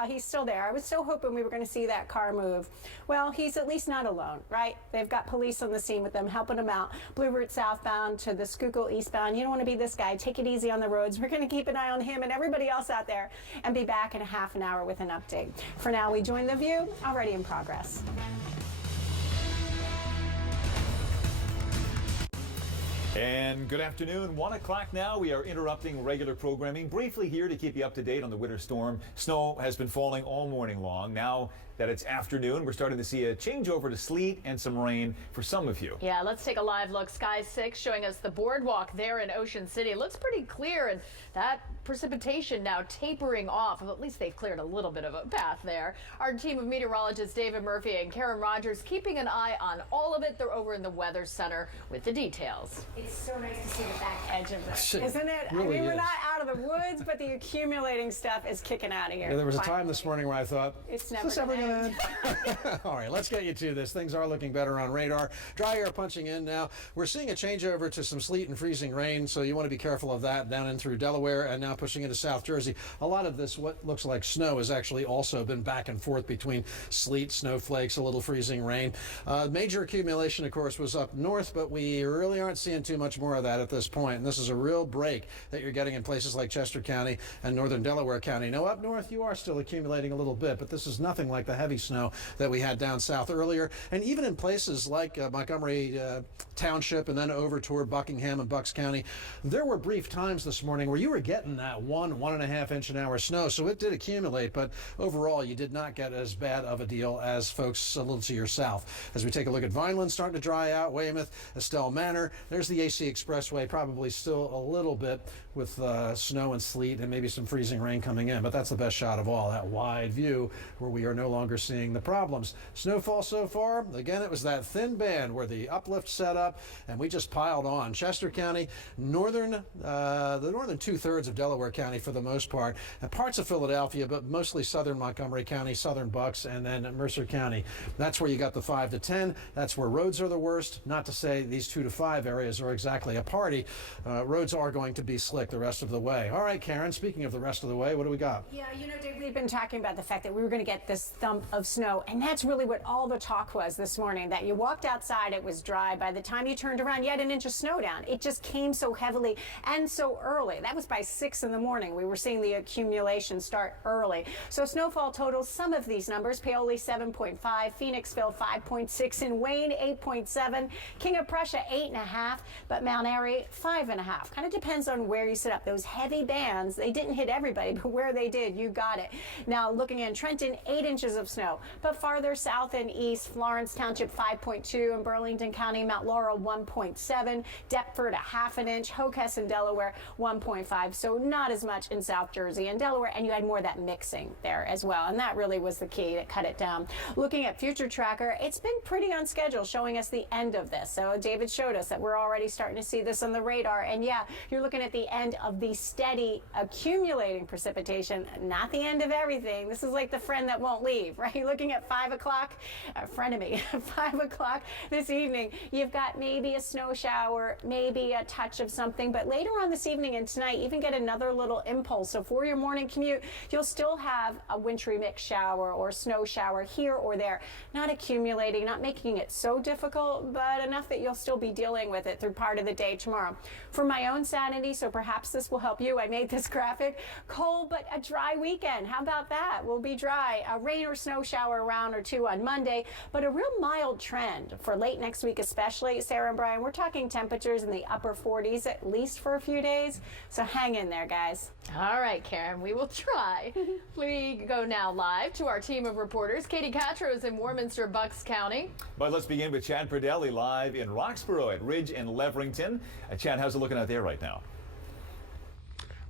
He's still there. I was so hoping we were going to see that car move. Well, he's at least not alone, right? They've got police on the scene with them, helping him out. Blue Route southbound to the Schuylkill eastbound. You don't want to be this guy. Take it easy on the roads. We're going to keep an eye on him and everybody else out there and be back in a half an hour with an update. For now, we join The View, already in progress. And good afternoon. 1 o'clock now. We are interrupting regular programming briefly here to keep you up to date on the winter storm. Snow has been falling all morning long. Now that it's afternoon, we're starting to see a changeover to sleet and some rain for some of you. Yeah, let's take a live look. Sky 6 showing us the boardwalk there in Ocean City. It looks pretty clear, and that precipitation now tapering off. Well, at least they've cleared a little bit of a path there. Our team of meteorologists, David Murphy and Karen Rogers, keeping an eye on all of it. They're over in the Weather Center with the details. It's so nice to see the back edge of this, isn't it? Really I mean, we're is. not out of the woods, but the accumulating stuff is kicking out of here. Yeah, there was a time this morning where I thought, It's is never this ever gonna going to end? All right, let's get you to this. Things are looking better on radar. Dry air punching in now. We're seeing a changeover to some sleet and freezing rain, so you want to be careful of that down in through Delaware and now pushing into South Jersey. A lot of this, what looks like snow, has actually also been back and forth between sleet, snowflakes, a little freezing rain. Major accumulation, of course, was up north, but we really aren't seeing too much more of that at this point. And this is a real break that you're getting in places like Chester County and northern Delaware County. Now, up north, you are still accumulating a little bit, but this is nothing like the heavy snow that we had down south earlier. And even in places like Montgomery Township and then over toward Buckingham and Bucks County, there were brief times this morning where you were getting that 1.5 inch an hour snow. So it did accumulate, but overall, you did not get as bad of a deal as folks a little to your south. As we take a look at Vineland starting to dry out, Weymouth, Estelle Manor, there's the AC Expressway, probably still a little bit with snow and sleet and maybe some freezing rain coming in, but that's the best shot of all, that wide view where we are no longer seeing the problems. Snowfall so far, again, it was that thin band where the uplift set up and we just piled on. Chester County, the northern 2/3 of Delaware County for the most part, and parts of Philadelphia, but mostly southern Montgomery County, southern Bucks, and then Mercer County. That's where you got the 5 to 10. That's where roads are the worst. Not to say these 2 to 5 areas are exactly a party. Roads are going to be slick the rest of the way. All right, Karen, speaking of the rest of the way, what do we got? Yeah, you know, Dave, we've been talking about the fact that we were going to get this thump of snow, and that's really what all the talk was this morning, that you walked outside, it was dry. By the time you turned around, you had an inch of snow down. It just came so heavily and so early. That was by 6 in the morning. We were seeing the accumulation start early. So snowfall totals some of these numbers. Paoli 7.5, Phoenixville 5.6, in Wayne 8.7, King of Prussia 8.5, but Mount Airy 5.5. Kind of depends on where you sit up. Those heavy bands, they didn't hit everybody, but where they did, you got it. Now looking in Trenton, 8 inches of snow, but farther south and east, Florence Township 5.2, in Burlington County, Mount Laurel 1.7, Deptford 1/2 inch, Hocus Delaware 1.5. So not as much in South Jersey and Delaware, and you had more of that mixing there as well, and that really was the key that cut it down. Looking at Future Tracker, it's been pretty on schedule, showing us the end of this. So David showed us that we're already starting to see this on the radar, and yeah, you're looking at the end of the steady accumulating precipitation, not the end of everything. This is like the friend that won't leave, right? You're looking at 5 o'clock, frenemy, 5 o'clock this evening, you've got maybe a snow shower, maybe a touch of something, but later on this evening and tonight, even get another little impulse. So for your morning commute, you'll still have a wintry mix shower or snow shower here or there, not accumulating, not making it so difficult, but enough that you'll still be dealing with it through part of the day tomorrow. For my own sanity, so perhaps perhaps this will help you. I made this graphic. Cold but a dry weekend. How about that? We'll be dry. A rain or snow shower around or two on Monday, but a real mild trend for late next week especially. Sarah and Brian, we're talking temperatures in the upper 40s at least for a few days. So hang in there, guys. All right, Karen, we will try. We go now live to our team of reporters. Katie Catro is in Warminster, Bucks County. But let's begin with Chad Perdelli live in Roxborough at Ridge and Leverington. Chad, how's it looking out there right now?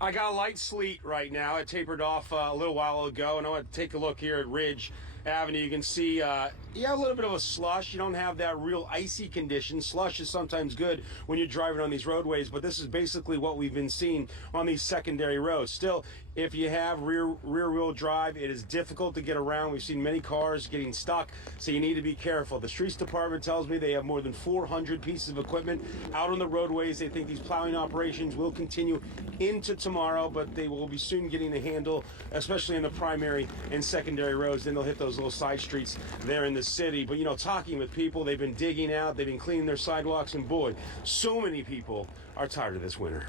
I got a light sleet right now. It tapered off a little while ago, and I want to take a look here at Ridge Avenue. You can see, a little bit of a slush. You don't have that real icy condition. Slush is sometimes good when you're driving on these roadways, but this is basically what we've been seeing on these secondary roads. Still, if you have rear-wheel drive, it is difficult to get around. We've seen many cars getting stuck, so you need to be careful. The streets department tells me they have more than 400 pieces of equipment out on the roadways. They think these plowing operations will continue into tomorrow, but they will be soon getting a handle, especially in the primary and secondary roads. Then they'll hit those little side streets there in the city. But, talking with people, they've been digging out, they've been cleaning their sidewalks, and boy, so many people are tired of this winter.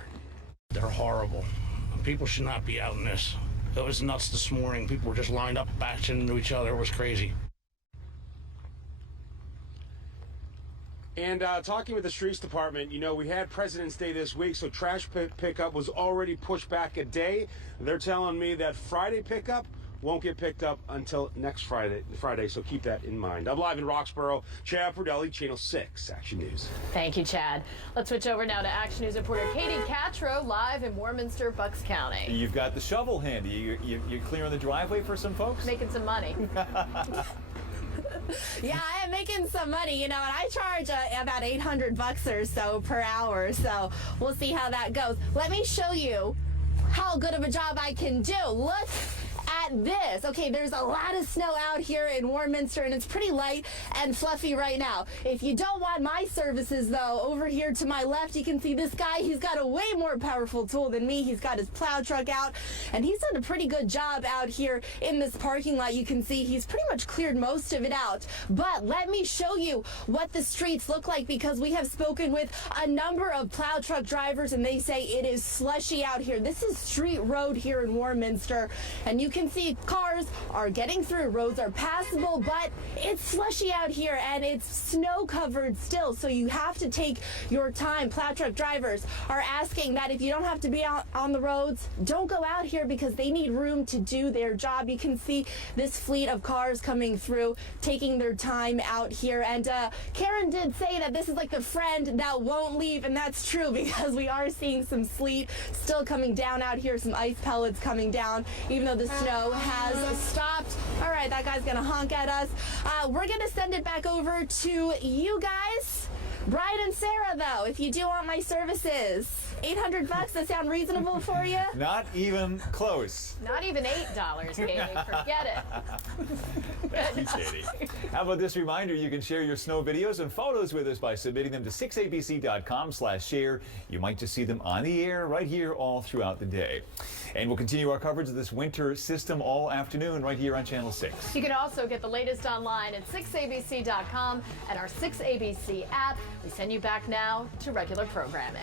They're horrible. People should not be out in this. It was nuts this morning. People were just lined up, bashing into each other. It was crazy. And talking with the streets department, we had President's Day this week, so trash pickup was already pushed back a day. They're telling me that Friday pickup won't get picked up until next Friday, so keep that in mind. I'm live in Roxborough. Chad Perdelli, Channel 6 Action News. Thank you, Chad. Let's switch over now to Action News reporter Katie Catro live in Warminster, Bucks County. You've got the shovel handy. You clearing the driveway for some folks? Making some money. Yeah, I am making some money, and I charge about $800 or so per hour, so we'll see how that goes. Let me show you how good of a job I can do. Look at this. Okay, there's a lot of snow out here in Warminster, and it's pretty light and fluffy right now. If you don't want my services, though, over here to my left, you can see this guy. He's got a way more powerful tool than me. He's got his plow truck out, and he's done a pretty good job out here in this parking lot. You can see he's pretty much cleared most of it out. But let me show you what the streets look like, because we have spoken with a number of plow truck drivers, and they say it is slushy out here. This is Street Road here in Warminster, and you can see cars are getting through. Roads are passable, but it's slushy out here, and it's snow covered still, so you have to take your time. Plow truck drivers are asking that if you don't have to be out on the roads, don't go out here, because they need room to do their job. You can see this fleet of cars coming through, taking their time out here, and Karen did say that this is like the friend that won't leave, and that's true, because we are seeing some sleet still coming down out here, some ice pellets coming down, even though the snow has stopped. All right, that guy's gonna honk at us. We're gonna send it back over to you guys. Brian and Sarah, though, if you do want my services, $800, that sound reasonable for you? Not even close. Not even $8, Katie. Forget it. Thank you, Katie. How about this reminder? You can share your snow videos and photos with us by submitting them to 6abc.com/share. You might just see them on the air right here all throughout the day. And we'll continue our coverage of this winter system all afternoon right here on Channel 6. You can also get the latest online at 6abc.com and our 6ABC app. We send you back now to regular programming.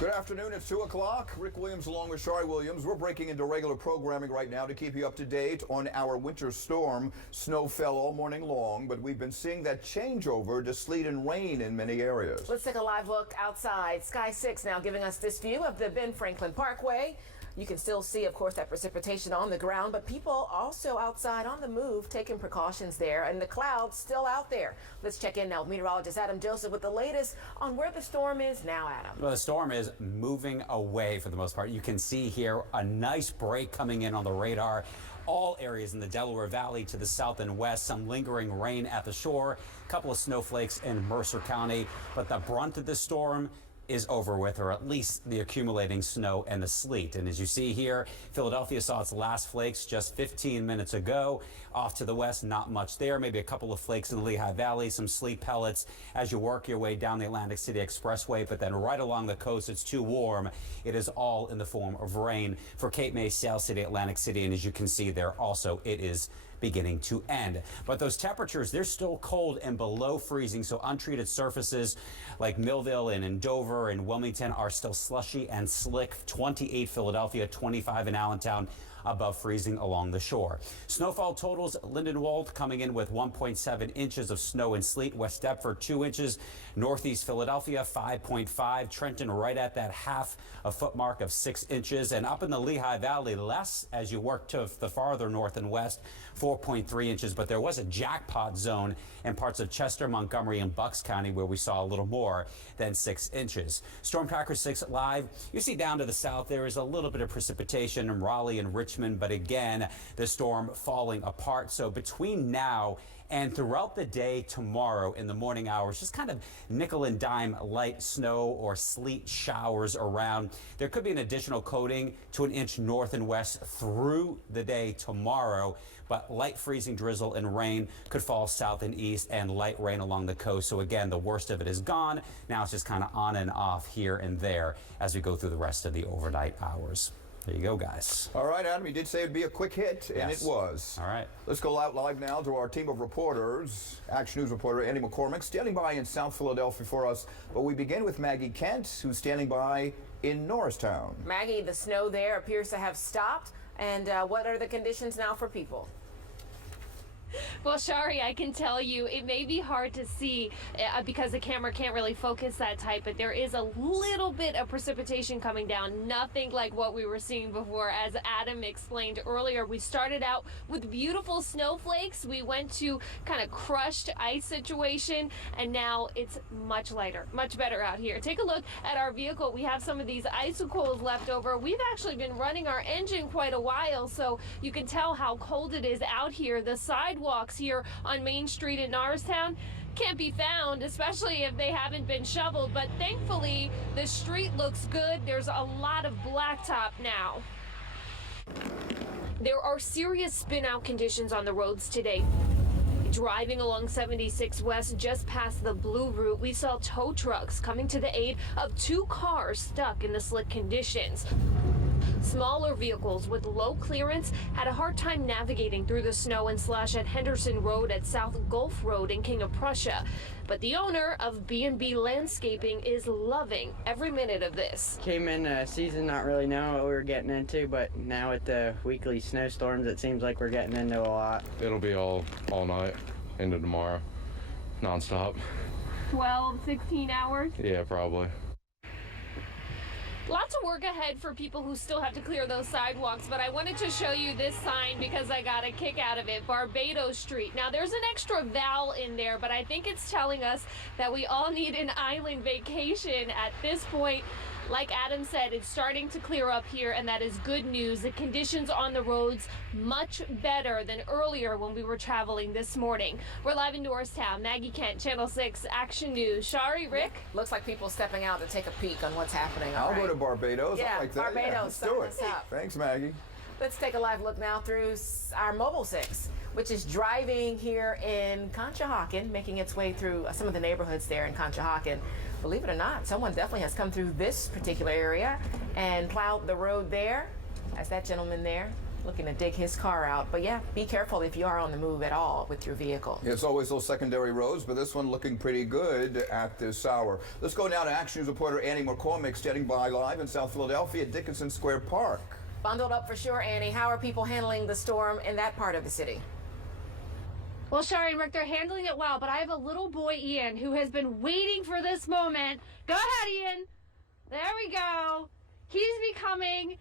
Good afternoon. It's 2 o'clock. Rick Williams along with Shari Williams. We're breaking into regular programming right now to keep you up to date on our winter storm. Snow fell all morning long, but we've been seeing that changeover to sleet and rain in many areas. Let's take a live look outside. Sky 6 now giving us this view of the Ben Franklin Parkway. You can still see, of course, that precipitation on the ground, but people also outside on the move taking precautions there, and the clouds still out there. Let's check in now with meteorologist Adam Joseph with the latest on where the storm is now, Adam. Well, the storm is moving away for the most part. You can see here a nice break coming in on the radar. All areas in the Delaware Valley to the south and west, some lingering rain at the shore, a couple of snowflakes in Mercer County, but the brunt of the storm is over with, or at least the accumulating snow and the sleet. And as you see here, Philadelphia saw its last flakes just 15 minutes ago. Off to the west, not much there. Maybe a couple of flakes in the Lehigh Valley, some sleet pellets as you work your way down the Atlantic City Expressway. But then right along the coast, it's too warm. It is all in the form of rain for Cape May, Sail City, Atlantic City. And as you can see there also, it is beginning to end. But those temperatures, they're still cold and below freezing, so untreated surfaces like Millville and in Dover and Wilmington are still slushy and slick. 28 Philadelphia, 25 in Allentown, above freezing along the shore. Snowfall totals: Lindenwold coming in with 1.7 inches of snow and sleet, West Deptford 2 inches, Northeast Philadelphia 5.5, Trenton right at that half a foot mark of 6 inches, and up in the Lehigh Valley less as you work to the farther north and west, 4.3 inches, but there was a jackpot zone in parts of Chester, Montgomery, and Bucks County where we saw a little more than 6 inches. Storm Tracker 6 live. You see down to the south there is a little bit of precipitation in Raleigh and Richmond, but again, the storm falling apart. So between now and throughout the day tomorrow in the morning hours, just kind of nickel and dime light snow or sleet showers around. There could be an additional coating to an inch north and west through the day tomorrow, but light freezing drizzle and rain could fall south and east, and light rain along the coast. So again, the worst of it is gone. Now it's just kind of on and off here and there as we go through the rest of the overnight hours. There you go, guys. All right, Adam, you did say it'd be a quick hit, and Yes. it was. All right. Let's go out live now to our team of reporters. Action News reporter Andy McCormick standing by in South Philadelphia for us. But we begin with Maggie Kent, who's standing by in Norristown. Maggie, the snow there appears to have stopped. And what are the conditions now for people? Well, Shari, I can tell you it may be hard to see because the camera can't really focus that tight, but there is a little bit of precipitation coming down. Nothing like what we were seeing before. As Adam explained earlier, we started out with beautiful snowflakes. We went to kind of crushed ice situation, and now it's much lighter, much better out here. Take a look at our vehicle. We have some of these icicles left over. We've actually been running our engine quite a while, so you can tell how cold it is out here. The sidewalks here on Main Street in Norristown can't be found, especially if they haven't been shoveled, but thankfully the street looks good. There's a lot of blacktop now. There are serious spin out conditions on the roads today. Driving along 76 West just past the Blue Route, we saw tow trucks coming to the aid of 2 cars stuck in the slick conditions. Smaller vehicles with low clearance had a hard time navigating through the snow and slush at Henderson Road at South Gulf Road in King of Prussia. But the owner of B&B Landscaping is loving every minute of this. Came in a season not really knowing what we were getting into, but now with the weekly snowstorms, it seems like we're getting into a lot. It'll be all night into tomorrow, nonstop. 12, 16 hours? Yeah, probably. Lots of work ahead for people who still have to clear those sidewalks, but I wanted to show you this sign because I got a kick out of it. Barbados Street. Now, there's an extra vowel in there, but I think it's telling us that we all need an island vacation at this point. Like Adam said, it's starting to clear up here, and that is good news. The conditions on the roads much better than earlier when we were traveling this morning. We're live in Norristown. Maggie Kent, Channel 6 Action News. Shari, Rick? Looks like people stepping out to take a peek on what's happening. I'll go to Barbados. Yeah, I like that. Barbados. Yeah, let's do it. Sign us up. Thanks, Maggie. Let's take a live look now through our Mobile 6, which is driving here in Conshohocken, making its way through some of the neighborhoods there in Conshohocken. Believe it or not, someone definitely has come through this particular area and plowed the road there. As that gentleman there looking to dig his car out. But yeah, be careful if you are on the move at all with your vehicle. It's always those secondary roads, but this one looking pretty good at this hour. Let's go now to Action News reporter Annie McCormick standing by live in South Philadelphia at Dickinson Square Park. Bundled up for sure, Annie. How are people handling the storm in that part of the city? Well, Shari and Rick, they're handling it well, but I have a little boy, Ian, who has been waiting for this moment. Go ahead, Ian. There we go. He's becoming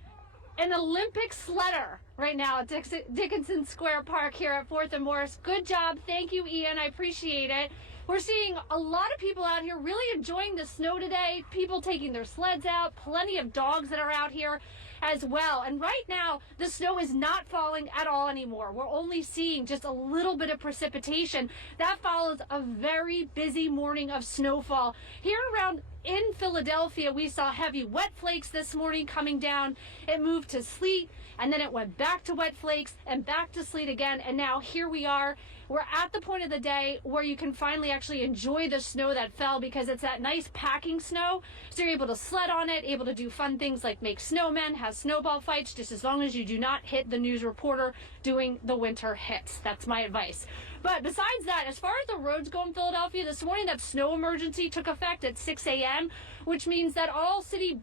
an Olympic sledder right now at Dickinson Square Park here at 4th and Morris. Good job. Thank you, Ian. I appreciate it. We're seeing a lot of people out here really enjoying the snow today. People taking their sleds out. Plenty of dogs that are out here as well. And right now, the snow is not falling at all anymore. We're only seeing just a little bit of precipitation. That follows a very busy morning of snowfall. Here around in Philadelphia, we saw heavy wet flakes this morning coming down. It moved to sleet, and then it went back to wet flakes and back to sleet again. And now here we are. We're at the point of the day where you can finally actually enjoy the snow that fell, because it's that nice packing snow. So you're able to sled on it, able to do fun things like make snowmen, have snowball fights, just as long as you do not hit the news reporter doing the winter hits. That's my advice. But besides that, as far as the roads go in Philadelphia, this morning that snow emergency took effect at 6 a.m., which means that all city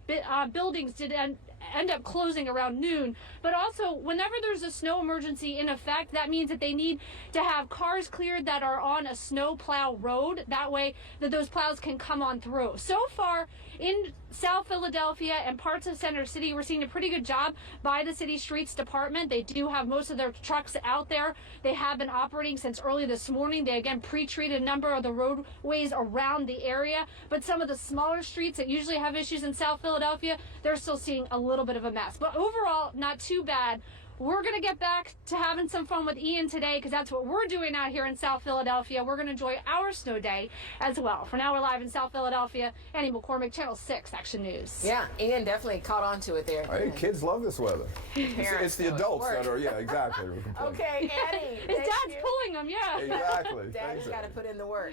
buildings did end up closing around noon. But also, whenever there's a snow emergency in effect, that means that they need to have cars cleared that are on a snow plow road. That way that those plows can come on through. So far in South Philadelphia and parts of Center City, we're seeing a pretty good job by the city streets department. They do have most of their trucks out there. They have been operating since early this morning. They again pre-treated a number of the roadways around the area, but some of the smaller streets that usually have issues in South Philadelphia, they're still seeing a little bit of a mess. But overall, not too bad. We're going to get back to having some fun with Ian today, because that's what we're doing out here in South Philadelphia. We're going to enjoy our snow day as well. For now, we're live in South Philadelphia. Annie McCormick, Channel 6 Action News. Yeah, Ian definitely caught on to it there. Hey, kids love this weather. It's the adults that are, yeah, exactly. Okay, Annie. His dad's pulling them, yeah. Exactly. Daddy's got to put in the work.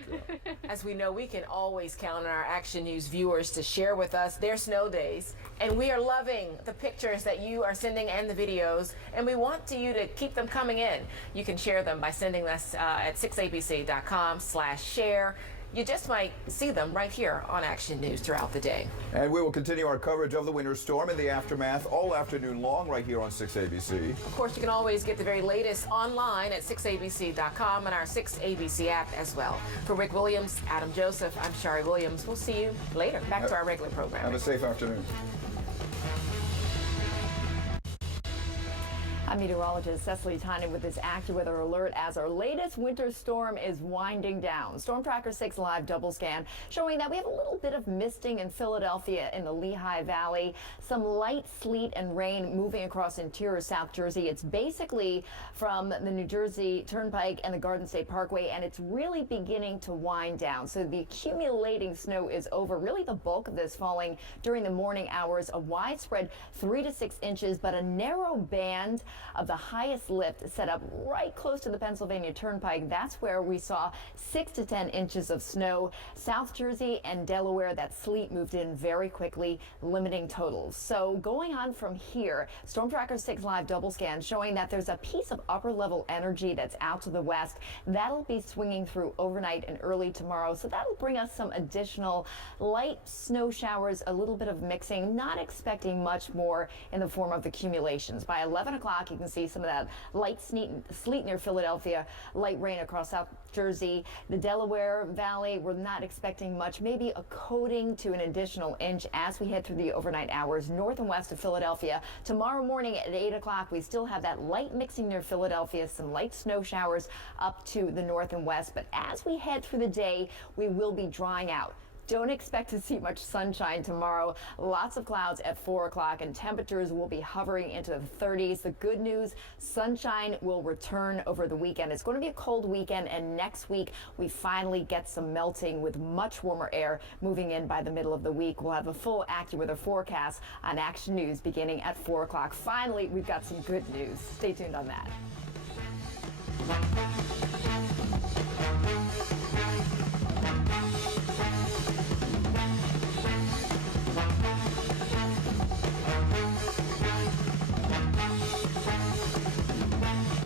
As we know, we can always count on our Action News viewers to share with us their snow days. And we are loving the pictures that you are sending and the videos. And we want you to keep them coming in. You can share them by sending us at 6abc.com/share. You just might see them right here on Action News throughout the day. And we will continue our coverage of the winter storm and the aftermath all afternoon long right here on 6ABC. Of course, you can always get the very latest online at 6abc.com and our 6ABC app as well. For Rick Williams, Adam Joseph, I'm Shari Williams. We'll see you later. Back to our regular program. Have a safe afternoon. I'm meteorologist Cecily Tynan with this AccuWeather alert as our latest winter storm is winding down. Storm Tracker 6 live double scan showing that we have a little bit of misting in Philadelphia in the Lehigh Valley. Some light sleet and rain moving across interior South Jersey. It's basically from the New Jersey Turnpike and the Garden State Parkway, and it's really beginning to wind down. So the accumulating snow is over. Really the bulk of this falling during the morning hours. A widespread 3 to 6 inches, but a narrow band of the highest lift set up right close to the Pennsylvania Turnpike. That's where we saw 6 to 10 inches of snow. South Jersey and Delaware, that sleet moved in very quickly, limiting totals. So going on from here, Storm Tracker 6 live double scan showing that there's a piece of upper level energy that's out to the west. That'll be swinging through overnight and early tomorrow. So that'll bring us some additional light snow showers, a little bit of mixing, not expecting much more in the form of accumulations. By 11 o'clock, you can see some of that light sleet near Philadelphia, light rain across South Jersey. The Delaware Valley, we're not expecting much, maybe a coating to an additional inch as we head through the overnight hours north and west of Philadelphia. Tomorrow morning at 8 o'clock, we still have that light mixing near Philadelphia, some light snow showers up to the north and west. But as we head through the day, we will be drying out. Don't expect to see much sunshine tomorrow. Lots of clouds at 4 o'clock, and temperatures will be hovering into the 30s. The good news, sunshine will return over the weekend. It's going to be a cold weekend, and next week we finally get some melting with much warmer air moving in by the middle of the week. We'll have a full AccuWeather forecast on Action News beginning at 4 o'clock. Finally, we've got some good news. Stay tuned on that.